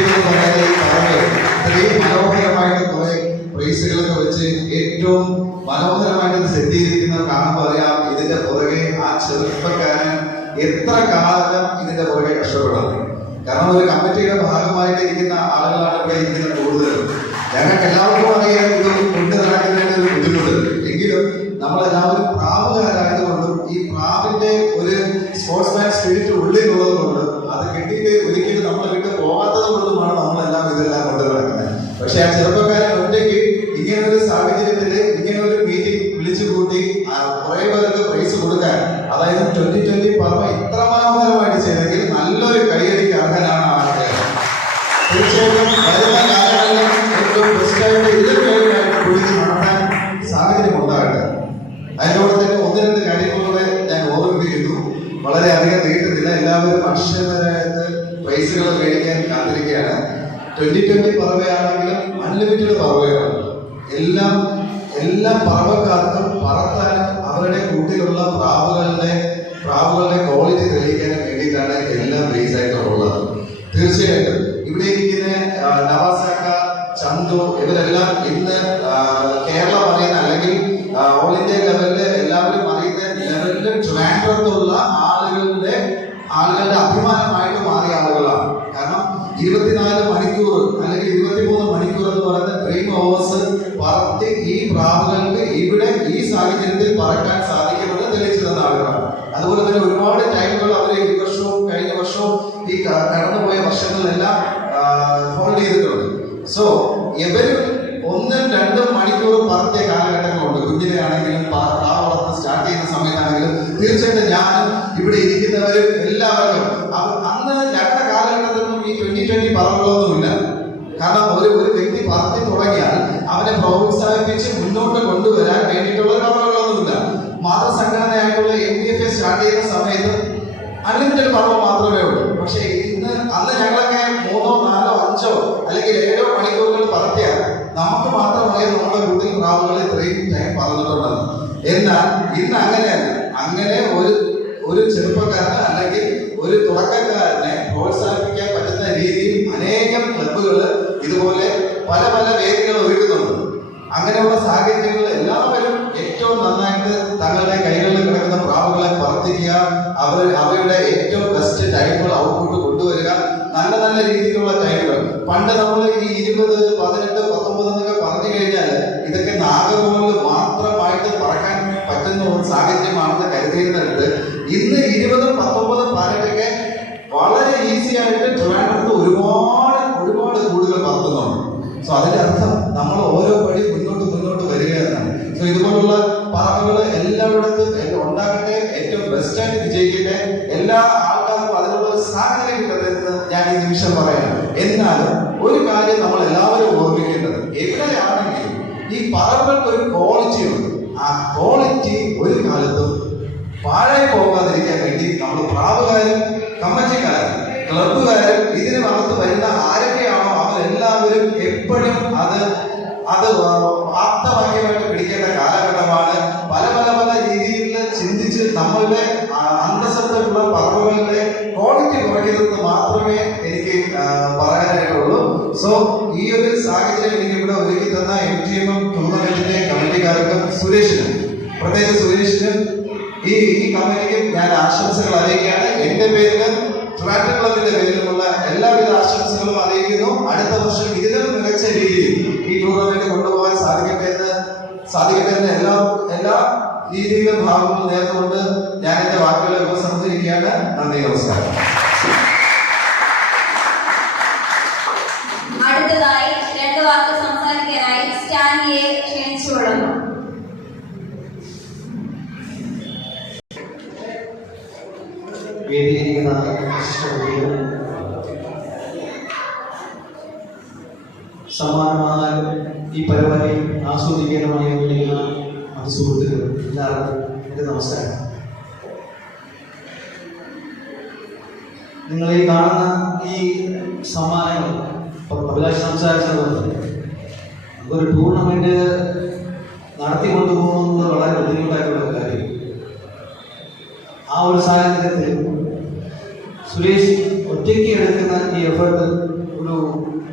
എന്ന് പറയുന്നത് ഈ പറമ്പ് ഇത്രയും മനോഹരമായിട്ട് കുറെ പ്രൈസുകളൊക്കെ വെച്ച് ഏറ്റവും മനോഹരമായിട്ട് സെറ്റ് ചെയ്തിരിക്കുന്നത് കാണുമ്പോൾ അറിയാം ഇതിന്റെ പുറകെ ആ ചെറുപ്പക്കാരൻ എത്ര കാലം ഇതിന്റെ പുറകെ കഷ്ടപ്പെടാം. കാരണം ഒരു കമ്മിറ്റിയുടെ ഭാഗമായിട്ട് ഇരിക്കുന്ന ആളുകളാണ് ഇവിടെ ഇരിക്കുന്ന കൂടുതലും. ഞങ്ങൾക്ക് എല്ലാവർക്കും അറിയാം ഇത് കൊണ്ട് നടക്കുന്നതിന്റെ ഒരു ബുദ്ധിമുട്ട്. എങ്കിലും നമ്മളെല്ലാവരും പ്രാവുകാരായതുകൊണ്ടും ഈ പ്രാവിന്റെ ഒരു സ്പോർട്സ്മാൻ സ്പിരിറ്റ് ഉള്ളിലുള്ളത് കൊണ്ട് അത് കെട്ടിയിട്ട് ഒരിക്കലും നമ്മളെ വിട്ട് പോകാത്തത് കൊണ്ടുമാണ് നമ്മളെല്ലാം ഇതെല്ലാം കൊണ്ട് നടക്കുന്നത്. പക്ഷെ ആ ചെറുപ്പക്കാരൻ ഒറ്റയ്ക്ക് ഇങ്ങനെ ഒരു സാഹചര്യത്തില് ഇങ്ങനെ ഒരു മീറ്റിംഗ് വിളിച്ചു കൂട്ടി കുറെ പേർക്ക് പ്രൈസ് കൊടുക്കാൻ, അതായത് 2020 പറമ്പ ഇത്ര മനോഹരമായിട്ട് ചെയ്തെങ്കിൽ നല്ലൊരു കൈയടിക്ക് അർഹനാണ് ആ അദ്ദേഹം. തീർച്ചയായിട്ടും വരുന്ന കാലങ്ങളിൽ ഏറ്റവും ബെസ്റ്റായിട്ട് ഇതിനായിട്ട് കുറിച്ച് നടത്താൻ സാഹചര്യം ഉണ്ടാകട്ടെ. അതിനോട് തന്നെ ഒന്ന് രണ്ട് കാര്യങ്ങളൂടെ ഞാൻ ഓർമ്മിപ്പിക്കുന്നു. വളരെ അധികം നീട്ടുന്നില്ല. എല്ലാവരും അക്ഷരപരമായിട്ട് പ്രൈസുകൾ മേടിക്കാൻ കാത്തിരിക്കുകയാണ്. 2020 പറവയാണെങ്കിലും അൺലിമിറ്റഡ് പറവയാണ്. എല്ലാ പറവക്കാർക്കും പറത്താനും അവരുടെ കൂട്ടിലുള്ള പ്രാവുകളുടെ ക്വാളിറ്റി തെളിയിക്കാനും വേണ്ടിയിട്ടാണ് എല്ലാം ബേസ് ആയിട്ടുള്ളത്. തീർച്ചയായിട്ടും ഇവിടെ ഇരിക്കുന്ന നവാസാക്ക, ചന്തു ഇവരെല്ലാം ഇന്ന് കേരളം അറിയുന്ന അല്ലെങ്കിൽ ഓൾ ഇന്ത്യ ലെവലില് എല്ലാവരും അറിയുന്ന ലെവലില് ട്രാൻഡ്രത്തുള്ള ആളുകളുടെ അഭിമാനമായിട്ട് മാറിയ ആളുകളാണ്. കാരണം 24 മണിക്കൂർ അല്ലെങ്കിൽ 23 മണിക്കൂർ എന്ന് പറയുന്ന ഡ്രീം ഓവേഴ്സ് പറത്തി ഈ പ്രാവുകൾക്ക് ഇവിടെ ഈ സാഹചര്യത്തിൽ പറക്കാൻ സാധിക്കുമെന്ന് തെളിയിച്ചു തന്ന ആളുകളാണ്. അതുപോലെ തന്നെ ഒരുപാട് ടൈമുകൾ അവർ ഈ വർഷവും കഴിഞ്ഞ വർഷവും ഈ കടന്നുപോയ വർഷങ്ങളിലെല്ലാം ഹോൾഡ് ചെയ്തിട്ടുണ്ട്. സോ ഇവരും 1-2 മണിക്കൂർ പറത്തിയ കാലഘട്ടങ്ങളുണ്ട്. കുഞ്ഞിനെ ആണെങ്കിലും പ്രാവ് വളർന്ന് സ്റ്റാർട്ട് ചെയ്യുന്ന സമയത്താണെങ്കിലും തീർച്ചയായിട്ടും ഞാനും ഇവിടെ ഇരിക്കുന്നവരും എല്ലാവർക്കും അന്ന് ഞങ്ങളുടെ കാലഘട്ടത്തിലൊന്നും ഈ 2020 പറവുകളൊന്നുമില്ല. കാരണം ഒരു വ്യക്തി പറത്തി തുടങ്ങിയാൽ അവനെ പ്രോത്സാഹിപ്പിച്ച് മുന്നോട്ട് കൊണ്ടുവരാൻ വേണ്ടിയിട്ടുള്ള പറവുകളൊന്നുമില്ല. മാതൃസംഘടനയായിട്ടുള്ള MDFA സ്റ്റാർട്ട് ചെയ്യുന്ന സമയത്ത് അൺലിമിറ്റഡ് പറവ് മാത്രമേ ഉള്ളൂ. പക്ഷേ അന്ന് ഞങ്ങളൊക്കെ 3, 4, 5 അല്ലെങ്കിൽ 7 മണിക്കൂറുകൾ പറത്തിയാൽ നമുക്ക് മാത്രമറിയാം നമ്മുടെ വീട്ടിൽ പ്രാവുകൾ ഇത്രയും ടൈം പറഞ്ഞിട്ടുണ്ടെന്ന്. എന്നാൽ ഇന്ന് അങ്ങനെയല്ല. അങ്ങനെ ഒരു ചെറുപ്പക്കാരന് അല്ലെങ്കിൽ ഒരു തുടക്കക്കാരനെ പ്രോത്സാഹിപ്പിക്കാൻ പറ്റുന്ന രീതിയിൽ അനേകം ക്ലബ്ബുകൾ ഇതുപോലെ പല വേദികൾ ഒരുക്കുന്നുണ്ട്. അങ്ങനെയുള്ള സാഹചര്യങ്ങളിൽ എല്ലാവരും ഏറ്റവും നന്നായിട്ട് തങ്ങളുടെ കൈകളിൽ കിടക്കുന്ന പ്രാവുകളെ പ്രവർത്തിക്കുക, അവരുടെ ഏറ്റവും ബെസ്റ്റ് ടൈമുകൾ ഔട്ട്പുട്ട് കൊണ്ടുവരിക, നല്ല രീതിയിലുള്ള ടൈമുകൾ. പണ്ട് നമ്മൾ ഈ 20, 18, 19 എന്നൊക്കെ പറഞ്ഞു കഴിഞ്ഞാൽ ഇതൊക്കെ നാഗർകോവിലിൽ മാത്രമായിട്ട് പറക്കാൻ പറ്റുന്ന ഒരു സാഹചര്യമാണെന്ന് കരുതിയിരുന്നിട്ട് ഇന്ന് 20, 19, 18 വളരെ ഈസി ആയിട്ട് ട്രിവാൻഡ്രത്ത് ഒരുപാട് കൂടുകൾ പറത്തുന്നുണ്ട്. സോ അതിന്റെ അർത്ഥം നമ്മൾ ഓരോ പടി മുന്നോട്ട് വരിക എന്നാണ്. സോ ഇതുപോലുള്ള പറവുകൾ എല്ലായിടത്തും ഉണ്ടാകട്ടെ, ഏറ്റവും ബെസ്റ്റായിട്ട് വിജയിക്കട്ടെ, എല്ലാ ആൾക്കാർക്കും അതിനുള്ള സാഹചര്യം കിട്ടരുതെന്ന് ഞാൻ ഈ നിമിഷം പറയാം. എന്നാലും ഒരു കാര്യം നമ്മൾ എല്ലാവരും ഓർമ്മിക്കേണ്ടത്, എവിടെയാണെങ്കിലും ഈ പറവുകൾക്ക് ഒരു ക്വാളിറ്റി ഉണ്ട്. ആ ക്വാളിറ്റി ഒരു കാലത്തും പാഴായി പോകാതിരിക്കാൻ വേണ്ടി നമ്മൾ പ്രാവുകാരും കമ്മിറ്റിക്കാരും ക്ലബ്ബുകാരും ഇതിനകത്ത് വരുന്ന ആരൊക്കെയാണോ അവരെല്ലാവരും എപ്പോഴും അത് ആപ്തവാക്യമായിട്ട് പിടിക്കേണ്ട കാലഘട്ടമാണ്. പല രീതിയിൽ ചിന്തിച്ച് നമ്മളുടെ അന്തസ്സത്തുള്ള പറവുകളുടെ ക്വാളിറ്റി കുറയ്ക്കുന്നത് മാത്രമേ എനിക്ക് പറയാനായിട്ടുള്ളൂ. സോ ഈ ഒരു സാഹചര്യം എനിക്ക് ഇവിടെ ഒരുക്കി തന്ന MGM ടൂർണമെന്റിന്റെ കമ്മിറ്റിക്കാർക്കും പ്രത്യേകിച്ച് സുരേഷിനും ഈ കമ്മിറ്റിക്കും ഞാൻ ആശംസകൾ അറിയിക്കുകയാണ്. എന്റെ പേരിലും ട്രാൻഡ് ക്ലബിന്റെ പേരിലുമുള്ള എല്ലാവിധ ആശംസകളും അറിയിക്കുന്നു. അടുത്ത വർഷം ഇതിലും മികച്ച രീതിയിൽ ഈ ടൂർണമെന്റ് കൊണ്ടുപോകാൻ സാധിക്കട്ടെ എന്ന് എല്ലാ രീതിയിലും ഭാഗങ്ങളും നേർന്നുകൊണ്ട് ഞാൻ എന്റെ വാക്കുകളെ ഉപസംഹരിക്കുകയാണ്. നന്ദി, നമസ്കാരം. അടുത്തതായി 2 വാക്ക് സംസാരിക്കാനായി സ്റ്റാൻലിയെ ക്ഷണിച്ചുകൊള്ളുന്നു. വേദിയിരിക്കുന്ന സമാനമായ ഈ പരിപാടി ആസ്വദിക്കാനുമായി വിളിക്കുന്ന മറ്റു സുഹൃത്തുക്കൾ എല്ലാവർക്കും എൻ്റെ നമസ്കാരം. നിങ്ങൾ ഈ കാണുന്ന ഈ സമ്മാനങ്ങൾ അഭിലാഷ് സംസാരിച്ചത് ഒരു ടൂർണമെന്റ് നടത്തിക്കൊണ്ടു പോകുന്നത് വളരെ ബുദ്ധിമുട്ടായിട്ടുള്ള കാര്യം. ആ ഒരു സാഹചര്യത്തിൽ സുരേഷ് ഒറ്റയ്ക്ക് എടുക്കുന്ന ഈ എഫേർട്ട് ഒരു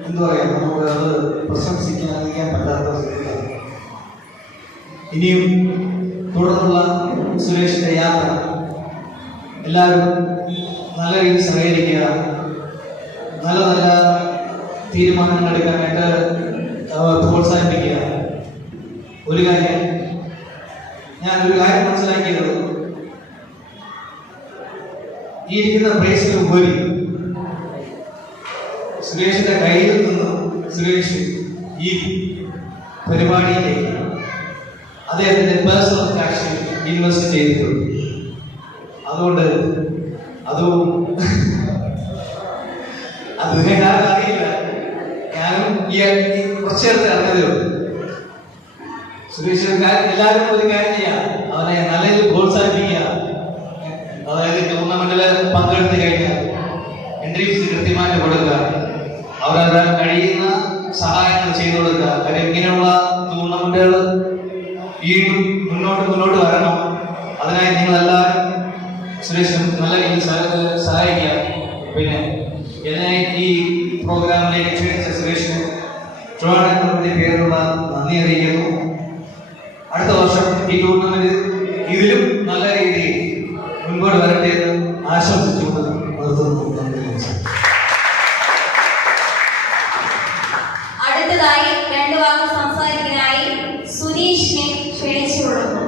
എന്താ പറയുക, നമുക്ക് അത് പ്രശംസിക്കാൻ പറ്റാത്ത സ്ഥിതിയാണ്. ഇനിയും തുടർന്നുള്ള സുരേഷിൻ്റെ യാത്ര എല്ലാവരും നല്ല രീതിയിൽ സഹകരിക്കുക, നല്ല നല്ല തീരുമാനങ്ങൾ എടുക്കാനായിട്ട് പ്രോത്സാഹിപ്പിക്കുക. ഒരു കാര്യം ഞാനൊരു കാര്യം മനസ്സിലാക്കിയത്, ഈ ഇരിക്കുന്ന പ്രൈസിന് ഉപരി സുരേഷിന്റെ കയ്യിൽ നിന്നും സുരേഷ് ഈ പരിപാടിയിലേക്ക് അദ്ദേഹത്തിന്റെ പേഴ്സണൽ ക്യാഷ് ഇൻവെസ്റ്റ് ചെയ്തിട്ടുണ്ട്. അതുകൊണ്ട് അതും അത് നിങ്ങൾക്ക് അറിയില്ല, ഞാനും ഈ കുറച്ചു നേരത്തെ അറിഞ്ഞതേ ഉള്ളൂ. സുരേഷ് എല്ലാവരും ഒരു കാര്യം ചെയ്യാം, അവനെ നല്ല രീതിയിൽ പ്രോത്സാഹിപ്പിക്കുക. അതായത് ടൂർണമെന്റിൽ പങ്കെടുത്ത് കഴിഞ്ഞാൽ എൻട്രി ഫീസ് കൃത്യമായിട്ട് കൊടുക്കുക, അവരവരാൽ കഴിയുന്ന സഹായങ്ങൾ ചെയ്തു കൊടുക്കുക. കാര്യം ഇങ്ങനെയുള്ള ടൂർണമെന്റുകൾ വീണ്ടും മുന്നോട്ട് വരണം. അതിനായി നിങ്ങളെല്ലാവരും സുരേഷ് നല്ല രീതിയിൽ സഹായിക്കുക. പിന്നെ എന്നെ ഈ പ്രോഗ്രാമിലേക്ക് ക്ഷണിച്ച സുരേഷിന് ട്രിവാൻഡ്രത്തിന്റെ പേരിലുള്ള നന്ദി അറിയിക്കുന്നു. അടുത്ത വർഷം ഈ ടൂർണമെന്റ് ഇതിലും നല്ല രീതിയിൽ മുൻപോട്ട് വരട്ടെ എന്ന് ആശംസിച്ചുകൊണ്ട് നിർത്തുന്നു. അടുത്തതായി 2 വാക്ക് സംസാരിക്കാനായി സുരേഷിനെ ക്ഷണിച്ചുകൊള്ളുന്നു.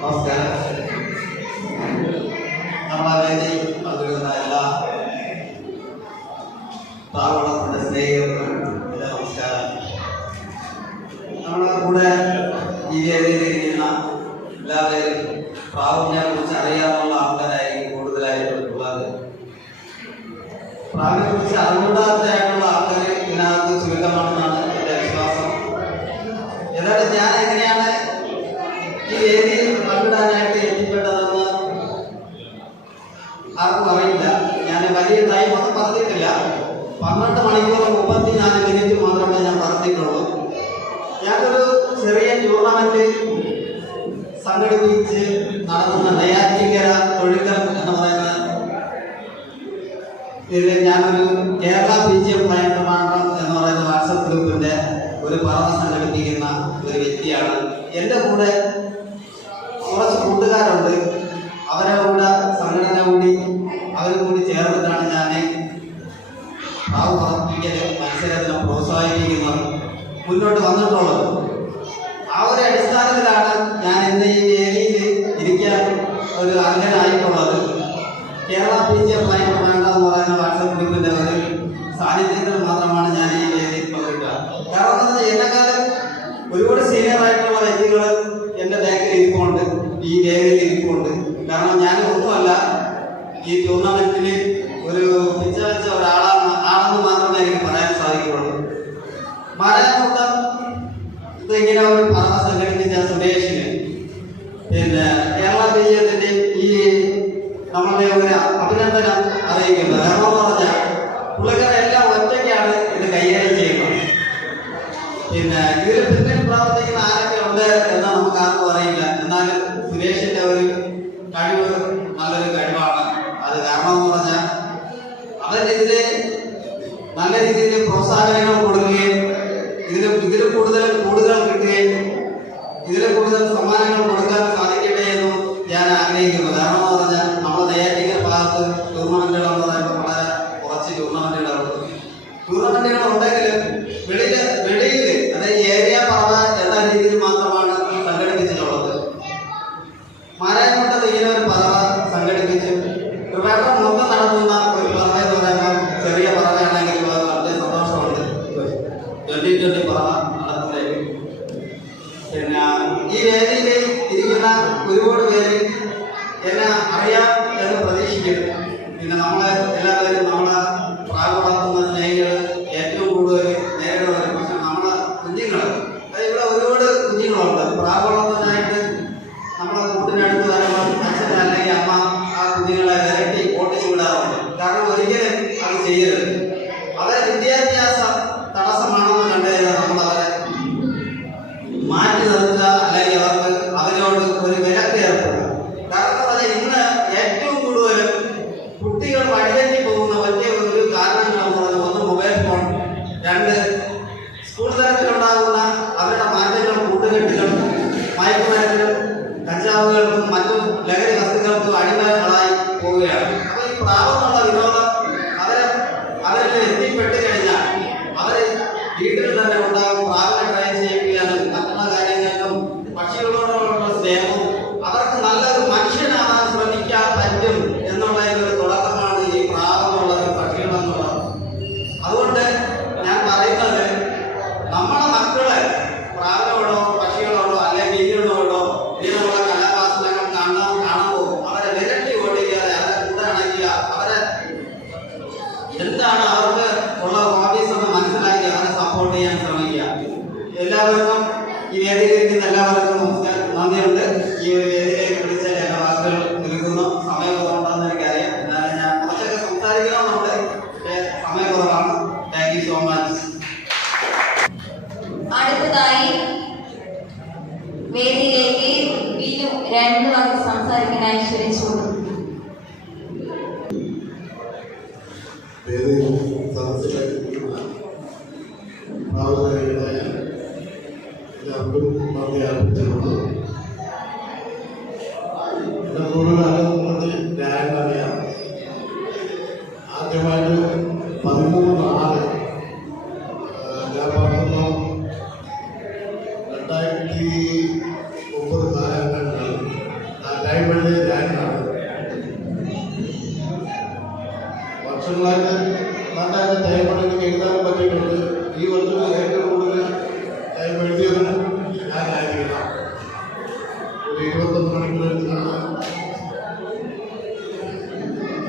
നമസ്കാരം. നമ്മളെ വേദി പങ്കെടുക്കുന്ന എല്ലാ പ്രാവളത്തിന്റെ സ്നേഹിതർക്കും എൻ്റെ നമസ്കാരം. നമ്മളെ കൂടെ ഈ വേദിയിലിരിക്കുന്ന എല്ലാവരും പ്രാവിനെ കുറിച്ച് അറിയാവുന്ന ആൾക്കാരായിരിക്കും കൂടുതലായിട്ടുള്ളത്. പ്രാവിനെ കുറിച്ച് അറിവുണ്ടാകാത്ത ആൾക്കാർ ഇതിനകത്ത് ചുരുക്കമാണെന്നാണ് എൻ്റെ വിശ്വാസം. ഏതാണ്ട് ഞാൻ എങ്ങനെയാണ് ഈ വേദിയിൽ പങ്കിടാനായിട്ട് എത്തിപ്പെട്ടതെന്ന് ആർക്കും അറിയില്ല. ഞാൻ വലിയ ടൈമൊന്നും പറഞ്ഞിട്ടില്ല. 12 മണിക്കൂർ 34 മിനിറ്റ് മാത്രമേ ഞാൻ പറഞ്ഞിട്ടുള്ളൂ. ഞാനൊരു ചെറിയ ടൂർണമെന്റ് സംഘടിപ്പിച്ച് നടത്തുന്ന നെയ്യാറ്റിൻകര തൊഴിൽക്കൽ എന്ന് പറയുന്ന ഇതിൽ ഞാനൊരു കേരള BGM ഫയർ കമാൻഡർ എന്ന് പറയുന്ന വാട്സപ്പ് ഗ്രൂപ്പിന്റെ ഒരു പറവ സംഘടിപ്പിക്കുന്ന ഒരു വ്യക്തിയാണ്. എൻ്റെ കൂടെ കുറച്ച് കൂട്ടുകാരുണ്ട്. അവരെ കൂടെ സംഘടന കൂടി അവരും കൂടി ചേർന്നിട്ടാണ് ഞാൻ പ്രാവ് പറപ്പിക്കൽ മത്സരത്തിനെ പ്രോത്സാഹിപ്പിക്കുന്നത് മുന്നോട്ട് വന്നിട്ടുള്ളത്. ആ ഒരു അടിസ്ഥാനത്തിലാണ് ഞാൻ ഇന്ന് ഈ വേദിയിൽ ഇരിക്കാൻ ഒരു അംഗനായിട്ടുള്ളത്. കേരള BGM ഫയർ കമാൻഡർ എന്ന് പറയുന്ന വാട്സപ്പ് ഗ്രൂപ്പിന്റെ ഒരു സാന്നിധ്യത്തിൽ മാത്രമാണ് ഞാൻ ഈ വേദിയിൽ പങ്കെടുക്കുക. കാരണം എന്നെക്കാലം ഒരുപാട് സീനിയർ ആയിട്ടുള്ള വ്യക്തികൾ എൻ്റെ ബാക്കിൽ ഇരിപ്പുണ്ട്, ഈ വേദിയിൽ ഇരിപ്പുണ്ട്. കാരണം ഞാൻ ഒന്നുമല്ല ഈ ടൂർണമെന്റിൽ ഒരു പിച്ച വെച്ച ഒരാളാണെന്ന് മാത്രമേ എനിക്ക് പറയാൻ സാധിക്കുള്ളൂ. മലയാളക്കൂട്ടം ഇതിങ്ങനെ ഒരു പറവ സംഘടിപ്പിച്ച സുരേഷിന് പിന്നെ കേരള BGMത്തിന്റെ ഈ നമ്മളുടെ ഒരു അഭിനന്ദനം അറിയിക്കുന്നത്. കാരണം എന്ന് പറഞ്ഞാൽ പുള്ളിക്കാരെല്ലാം ഒറ്റയ്ക്കാണ് ഇത് കൈകാര്യം ചെയ്യുന്നത്. പിന്നെ ഇതിൽ പിന്നിൽ പ്രവർത്തിക്കുന്ന ആരൊക്കെ ഉണ്ട് എന്ന് നമുക്ക് ആർക്കും അറിയില്ല. എന്നാലും സുരേഷിന്റെ ഒരു കഴിവ് നല്ലൊരു കഴിവാണ് അത്. കാരണം എന്ന് പറഞ്ഞാൽ അവരിതില് നല്ല രീതിയിൽ പ്രോത്സാഹനങ്ങൾ കൊടുക്കുകയും ഇതിൽ കൂടുതൽ കിട്ടുകയും ഇതിൽ കൂടുതൽ സമ്മാനങ്ങൾ കൊടുക്കാൻ സാധിക്കട്ടെ എന്നും ഞാൻ ആഗ്രഹിക്കുന്നു. കാരണം എന്ന് പറഞ്ഞാൽ നമ്മുടെ നെയ്യാറ്റിൻകര ഭാഗത്ത് ടൂർണമെന്റുകൾ എന്ന് പറയുമ്പോൾ വളരെ കുറച്ച് ടൂർണമെന്റുകൾ ഉണ്ടെങ്കിലും വെളിയിൽ അതായത് ഏരിയ പറവ എന്ന രീതിയിൽ മാത്രമാണ് സംഘടിപ്പിച്ചിട്ടുള്ളത്. മാരായംകുട്ടത്ത് ഇങ്ങനെ ഒരു പറവ സംഘടിപ്പിച്ച് ട്രിവാൻഡ്രം മൊത്തം നടത്തുന്ന ഒരു പറവ എന്ന് പറയുമ്പോൾ ചെറിയ പറവയാണെങ്കിൽ വളരെ സന്തോഷമുണ്ട്. 2020 പറവ നടത്തുന്നതിൽ പിന്നെ ഈ വേദിയിൽ ഇരിക്കുന്ന ഒരുപാട് പേര് എന്നെ അറിയാം എന്ന് പ്രതീക്ഷിക്കുന്നു. പിന്നെ നമ്മളെ എല്ലാവരും നമ്മളെ പ്രാവ് വളർത്തുന്ന സ്നേഹികൾ ഏറ്റവും കൂടുതൽ നേരിടുന്ന ഒരു പ്രശ്നം നമ്മളെ കുഞ്ഞുങ്ങൾ. അതായത് ഇവിടെ ഒരുപാട് കുഞ്ഞുങ്ങളുണ്ട്. പ്രാവ് വളർത്താനായിട്ട് നമ്മളെ കൂട്ടിനടുത്ത് വരുമ്പോൾ അച്ഛൻ അല്ലെങ്കിൽ അമ്മ ആ കുഞ്ഞുങ്ങളെ വിരട്ടി ഓട്ടിച്ചു വിടാറുണ്ട്. കാരണം ഒരിക്കലും അത് ചെയ്യരുത്. അവരെ വിദ്യാഭ്യാസ തടസ്സമാണെന്ന് കണ്ടു കഴിഞ്ഞാൽ നമ്മളവരെ മാറ്റി നിർത്തുക അല്ലെങ്കിൽ കഞ്ചാവുകൾക്കും മറ്റും ലഹരി വസ്തുക്കൾക്കും അടിമകളായി പോവുകയാണ്. അപ്പോൾ ഈ പ്രാവെന്നുള്ള വിനോദം അവരിൽ എത്തിപ്പെട്ട് കഴിഞ്ഞാൽ അവർ വീട്ടിൽ തന്നെ ഉണ്ടാകും. പ്രാവിനെ ട്രെയിൻ ചെയ്യിപ്പിക്കാനും മറ്റുള്ള കാര്യങ്ങൾക്കും പക്ഷികളോടുള്ള സ്നേഹവും അവർക്ക് നല്ലൊരു മനുഷ്യനാവാൻ ശ്രമിക്കാൻ പറ്റും എന്നുള്ളതിനൊരു തുടക്കമാണ് ഈ പ്രാവെന്നുള്ളത്, പക്ഷികളെന്നുള്ളത്. അതുകൊണ്ട് ഞാൻ പറയുന്നത് നമ്മുടെ മക്കളെ പ്രാവിനോടോ പക്ഷികളോടോ അല്ലെങ്കിൽ മീനുകളോടോ ഇതിനുള്ള കലാവാസനകൾ കാണുമ്പോൾ അവരെ വിരട്ടി ഓടിക്കാതെ അവരെ കൂടെ അണയ്ക്കുക, അവരെ എന്താണ് അവർക്ക് ഉള്ള ഹോബീസ് എന്ന് മനസ്സിലാക്കി അവരെ സപ്പോർട്ട് ചെയ്യാൻ ശ്രമിക്കുക. എല്ലാവർക്കും ഈ വേദിയിലിരിക്കുന്ന എല്ലാവർക്കും നന്ദിയുണ്ട്. ഈ ഒരു വേദിയിലേക്ക് വിളിച്ച എല്ലാ വാക്കുകൾ നിൽക്കുന്നു. സമയക്കുറവുണ്ടെന്ന് എനിക്കറിയാം, എന്നാലും ഞാൻ കുറച്ചൊക്കെ സംസാരിക്കണമെന്നുണ്ട്. സമയക്കുറവാണ്. Thank you so much. അടുത്തതായി വേദിയിലേക്ക് ബിനു 2 വാക്ക് സംസാരിക്കാനായി ക്ഷണിച്ചു. വേദിയിൽ സദസ്സിലായിരിക്കുന്ന പ്രാവധാനികളായ എല്ലാവർക്കും നന്ദി അർപ്പിച്ചുകൊണ്ട് എന്നെ കൂടുതൽ അറിയുന്നത് ന്യായമറിയാം. ആദ്യമായിട്ട് 13/4 ഞാൻ പറഞ്ഞു 2009 കാലഘട്ടങ്ങളിൽ ആ ടൈമിലെ ഞാനാണ് വർഷങ്ങളായിട്ട് നന്നായിട്ട് ടൈം എനിക്ക് എഴുതാൻ പറ്റിയിട്ടുണ്ട്. ഈ വർഷം ഏറ്റവും കൂടുതൽ ടൈം എഴുതിയത് ഞാനായിരിക്കണം. ഒരു 21 മണിക്കൂർ എഴുതുന്നത്.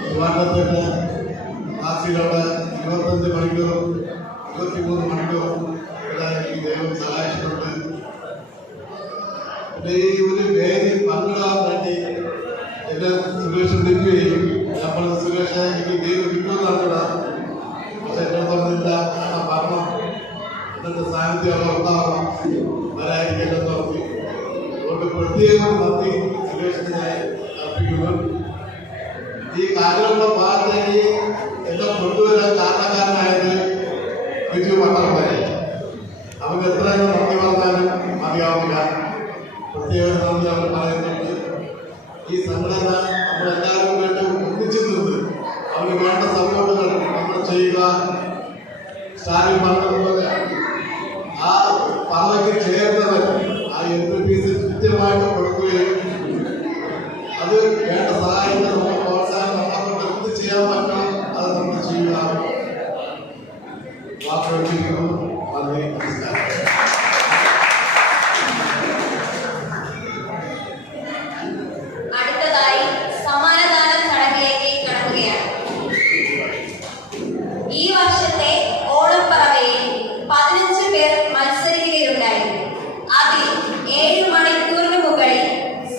ട്രിവാൻഡ്രത്തേക്ക് ക്ലാസ്സിലൂടെ 25 മണിക്കൂറും 23 മണിക്കൂറും ഇവിടെ ഈ ദൈവം സഹായിച്ചിട്ടുണ്ട്. പിന്നെ ഈ ഒരു വേദി പങ്കിടാൻ വേണ്ടി എന്നെ സുരേഷ് വിളിക്കുകയും നമ്മൾ സുരേഷ് എനിക്ക് ദൈവം കിട്ടുമെന്നാണ്. പക്ഷെ എന്നോട് പറഞ്ഞില്ല, പറഞ്ഞു എന്നിട്ട് സാന്നിധ്യം അവിടെ ഉണ്ടാവണം, വരാതിരിക്കല്ലെന്ന് പറഞ്ഞു. അതുകൊണ്ട് പ്രത്യേകം നന്ദി സുരേഷിന് ഞാൻ അർപ്പിക്കുന്നു. ഈ കാലങ്ങളുടെ ഭാഗത്തേക്ക് എന്നെ കൊണ്ടുവരാൻ കാരണക്കാരനായത് ബിജു പട്ടർമാരെ. അവർക്ക് എത്രയും നന്ദി പറഞ്ഞാലും മതിയാവില്ല. പ്രത്യേക നന്ദി അവർ പറയുന്നുണ്ട്. ഈ സംഘടന നമ്മളെല്ലാവരും വേണ്ടി ഒന്നിച്ചു നിന്ന് അവർക്ക് വേണ്ട സപ്പോർട്ടുകൾ നമ്മൾ ചെയ്യുക. സ്റ്റാലിൻ പറഞ്ഞതുപോലെ ആ പദവിക്ക് ചേർന്നവർ ആ NPPC കൃത്യമായിട്ട് കൊടുക്കുകയും അത് വേണ്ട സഹായങ്ങൾ നമുക്ക് പ്രോത്സാഹനം നമ്മളെ എന്ത് ചെയ്യാൻ പറ്റും അത് നമുക്ക് ചെയ്യുക. വാക്കുകളിക്കുന്നു. നന്ദി, നമസ്കാരം. അടുത്തതായി സമ്മാനദാന ചടങ്ങിലേക്ക് കടക്കുകയാണ്. ഈ വർഷത്തെ ഓണപ്പറവയിൽ 15 പേർ മത്സരിക്കുകയുണ്ടായി. അതിൽ 7 മണിക്കൂറിന് മുകളിൽ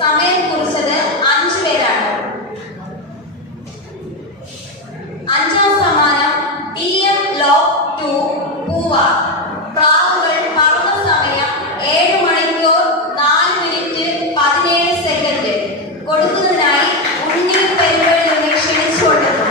സമയം കുറിച്ചത് 5 പേരാണ്. 5ാം സമ്മാനം DM Lock 2 പൂവ. പ്രാവുകൾ പറന്ന സമയം 7 മണിക്കൂർ 4 മിനിറ്റ് 17 സെക്കൻഡ്. കൊടുക്കുന്നതിനായി ഉണ്ണി പെരുവഴിൽ നിന്ന് ക്ഷണിച്ചുകൊണ്ടിരുന്നു.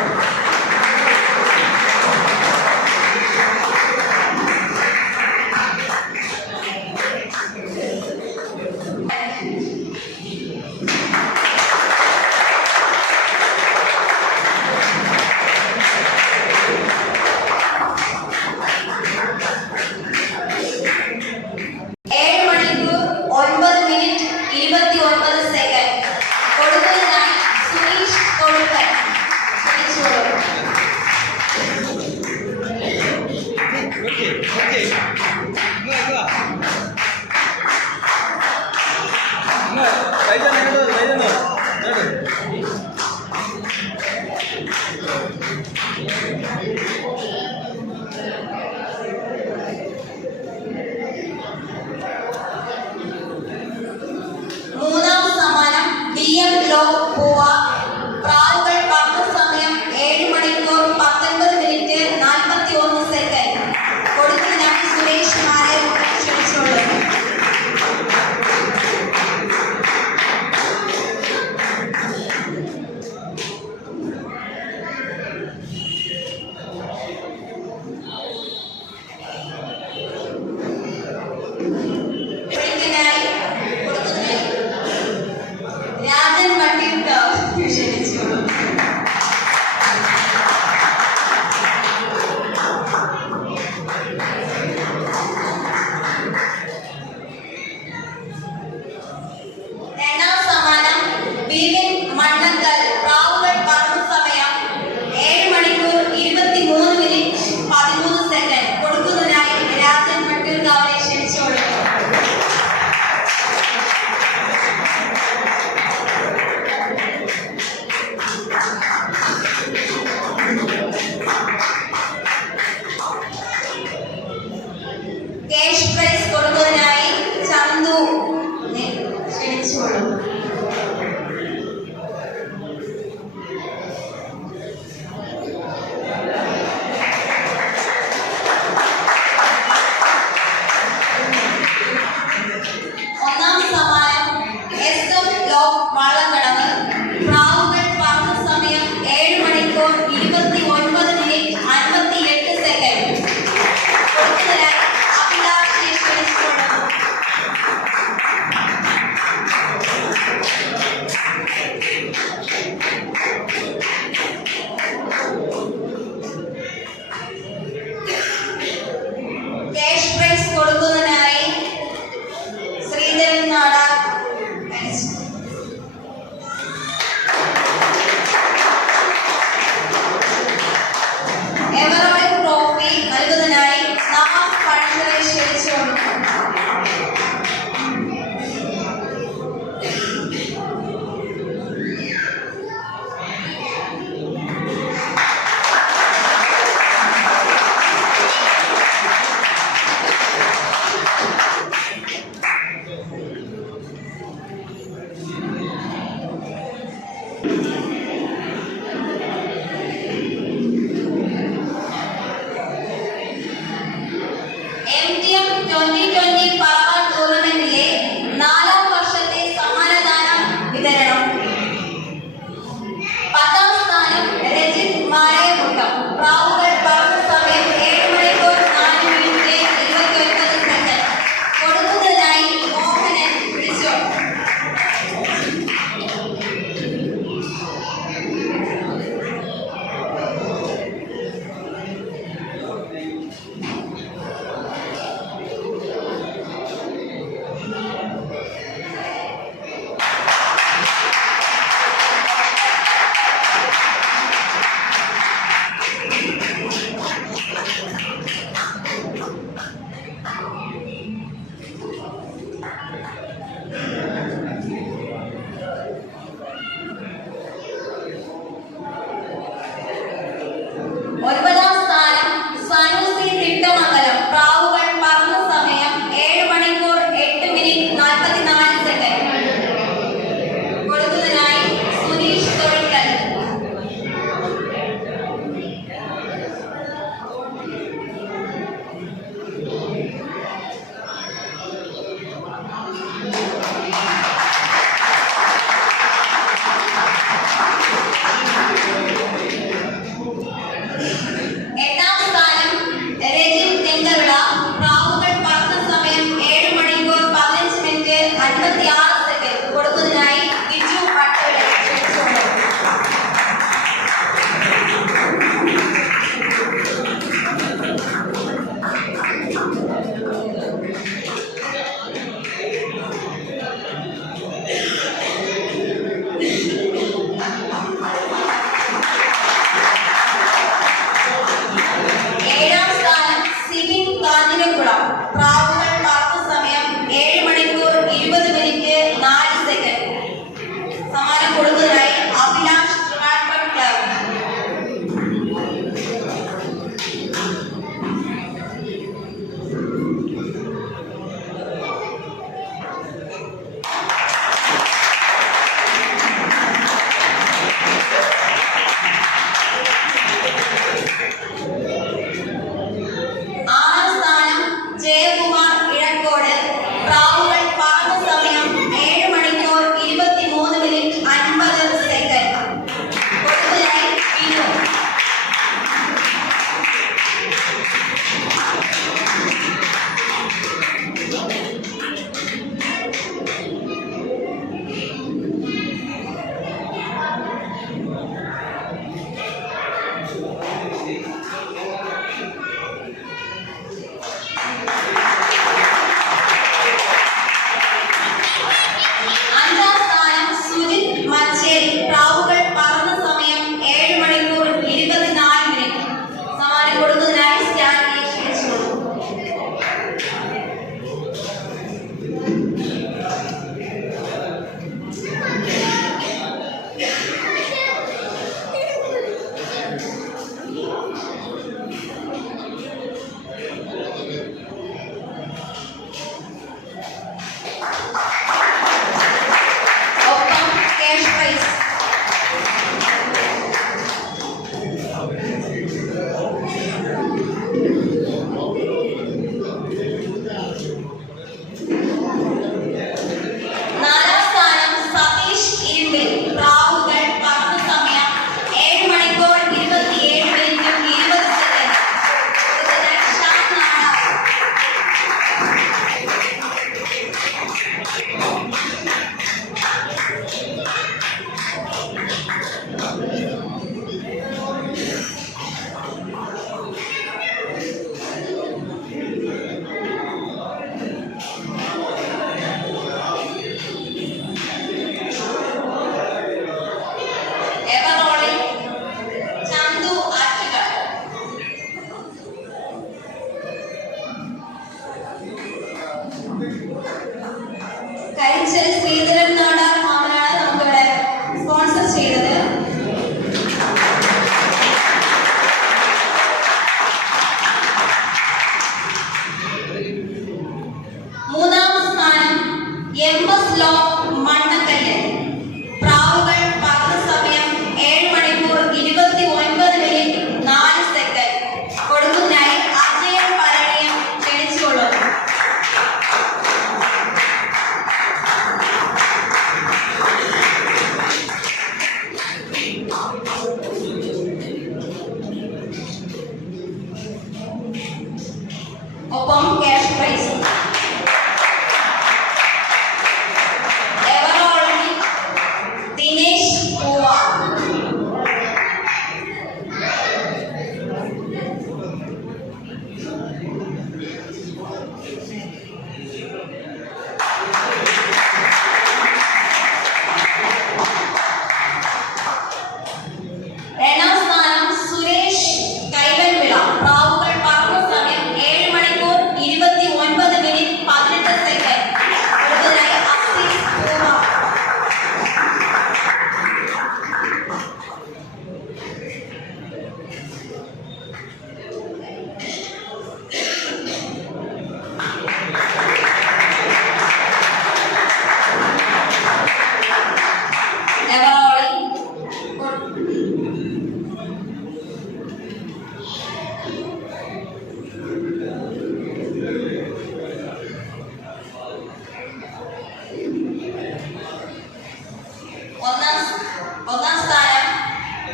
ഒന്നാം സ്ഥാനം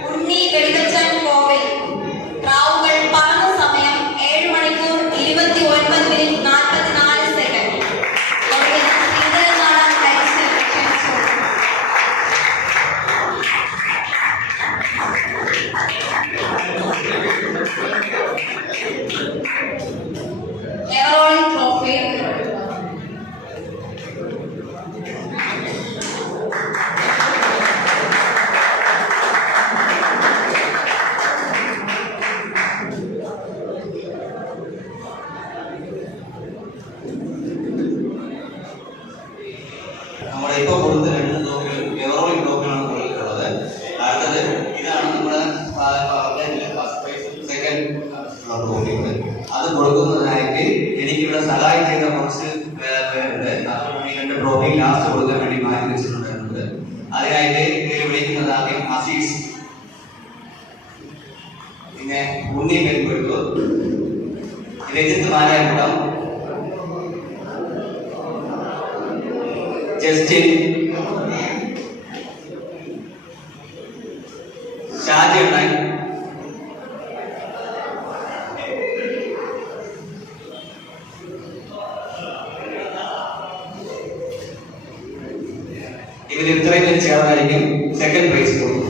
ഉണ്ണി വെടിവച്ചൻ കോവിൽ. പ്രാവുകൾ പറന്ന സമയം 7 മണിക്കൂർ 29 മിനിറ്റ് 44 സെക്കൻഡ്. ശ്രീധരനാരായണൻ ക്ഷണിച്ചു. Ever-rolling trophy. നമ്മുടെ ഇപ്പോൾ കൊടുത്ത 2 ട്രോഫികളും എവറോളിംഗ് ട്രോഫികളാണ് കൊടുത്തിട്ടുള്ളത്. അടുത്തത് ഇതാണ് നമ്മുടെ ഫസ്റ്റ് പ്രൈസ് സെക്കൻഡ് ട്രോഫികൾ. അത് കൊടുക്കുന്നതിനായിട്ട് എനിക്കിവിടെ സഹായം ചെയ്ത കുറച്ച് പേരുണ്ട്. ഈ 2 ട്രോഫി ലാസ്റ്റ് കൊടുക്കാൻ വേണ്ടി മാറ്റി വെച്ചിട്ടുണ്ടായിരുന്നത്. അതിനായിട്ട് പേര് വിളിക്കുന്നത് ആദ്യം അസീസ്, പിന്നെ ഉണ്ണി പെരുമ്പെട്ടു, രജിത്ത് മാരായക്കുളം, ജസ്റ്റിൻ, ഷാജി അണ്ണൻ, ഇവർ ഇത്രയും പേര് ചേർന്നായിരിക്കും സെക്കൻഡ് പ്രൈസ് കൊടുക്കുന്നത്.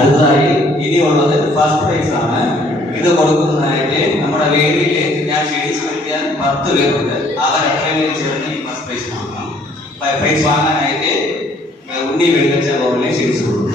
അടുത്തതായി ഇനിയുള്ളത് ഫസ്റ്റ് പ്രൈസ് ആണ്. ഇത് കൊടുക്കുന്നതിനായിട്ട് നമ്മുടെ വേദിയിൽ ഞാൻ ക്ഷണിച്ചു വരുത്തിയ 10 പേരുണ്ട്. അവർ എത്രയും ചേർന്ന് ഈ ഫസ്റ്റ് പ്രൈസ് വാങ്ങണം. പ്രൈസ് വാങ്ങാനായിട്ട് ഉണ്ണി വെടിവെച്ച ഗോവിനെ ക്ഷണിച്ചു കൊടുക്കും.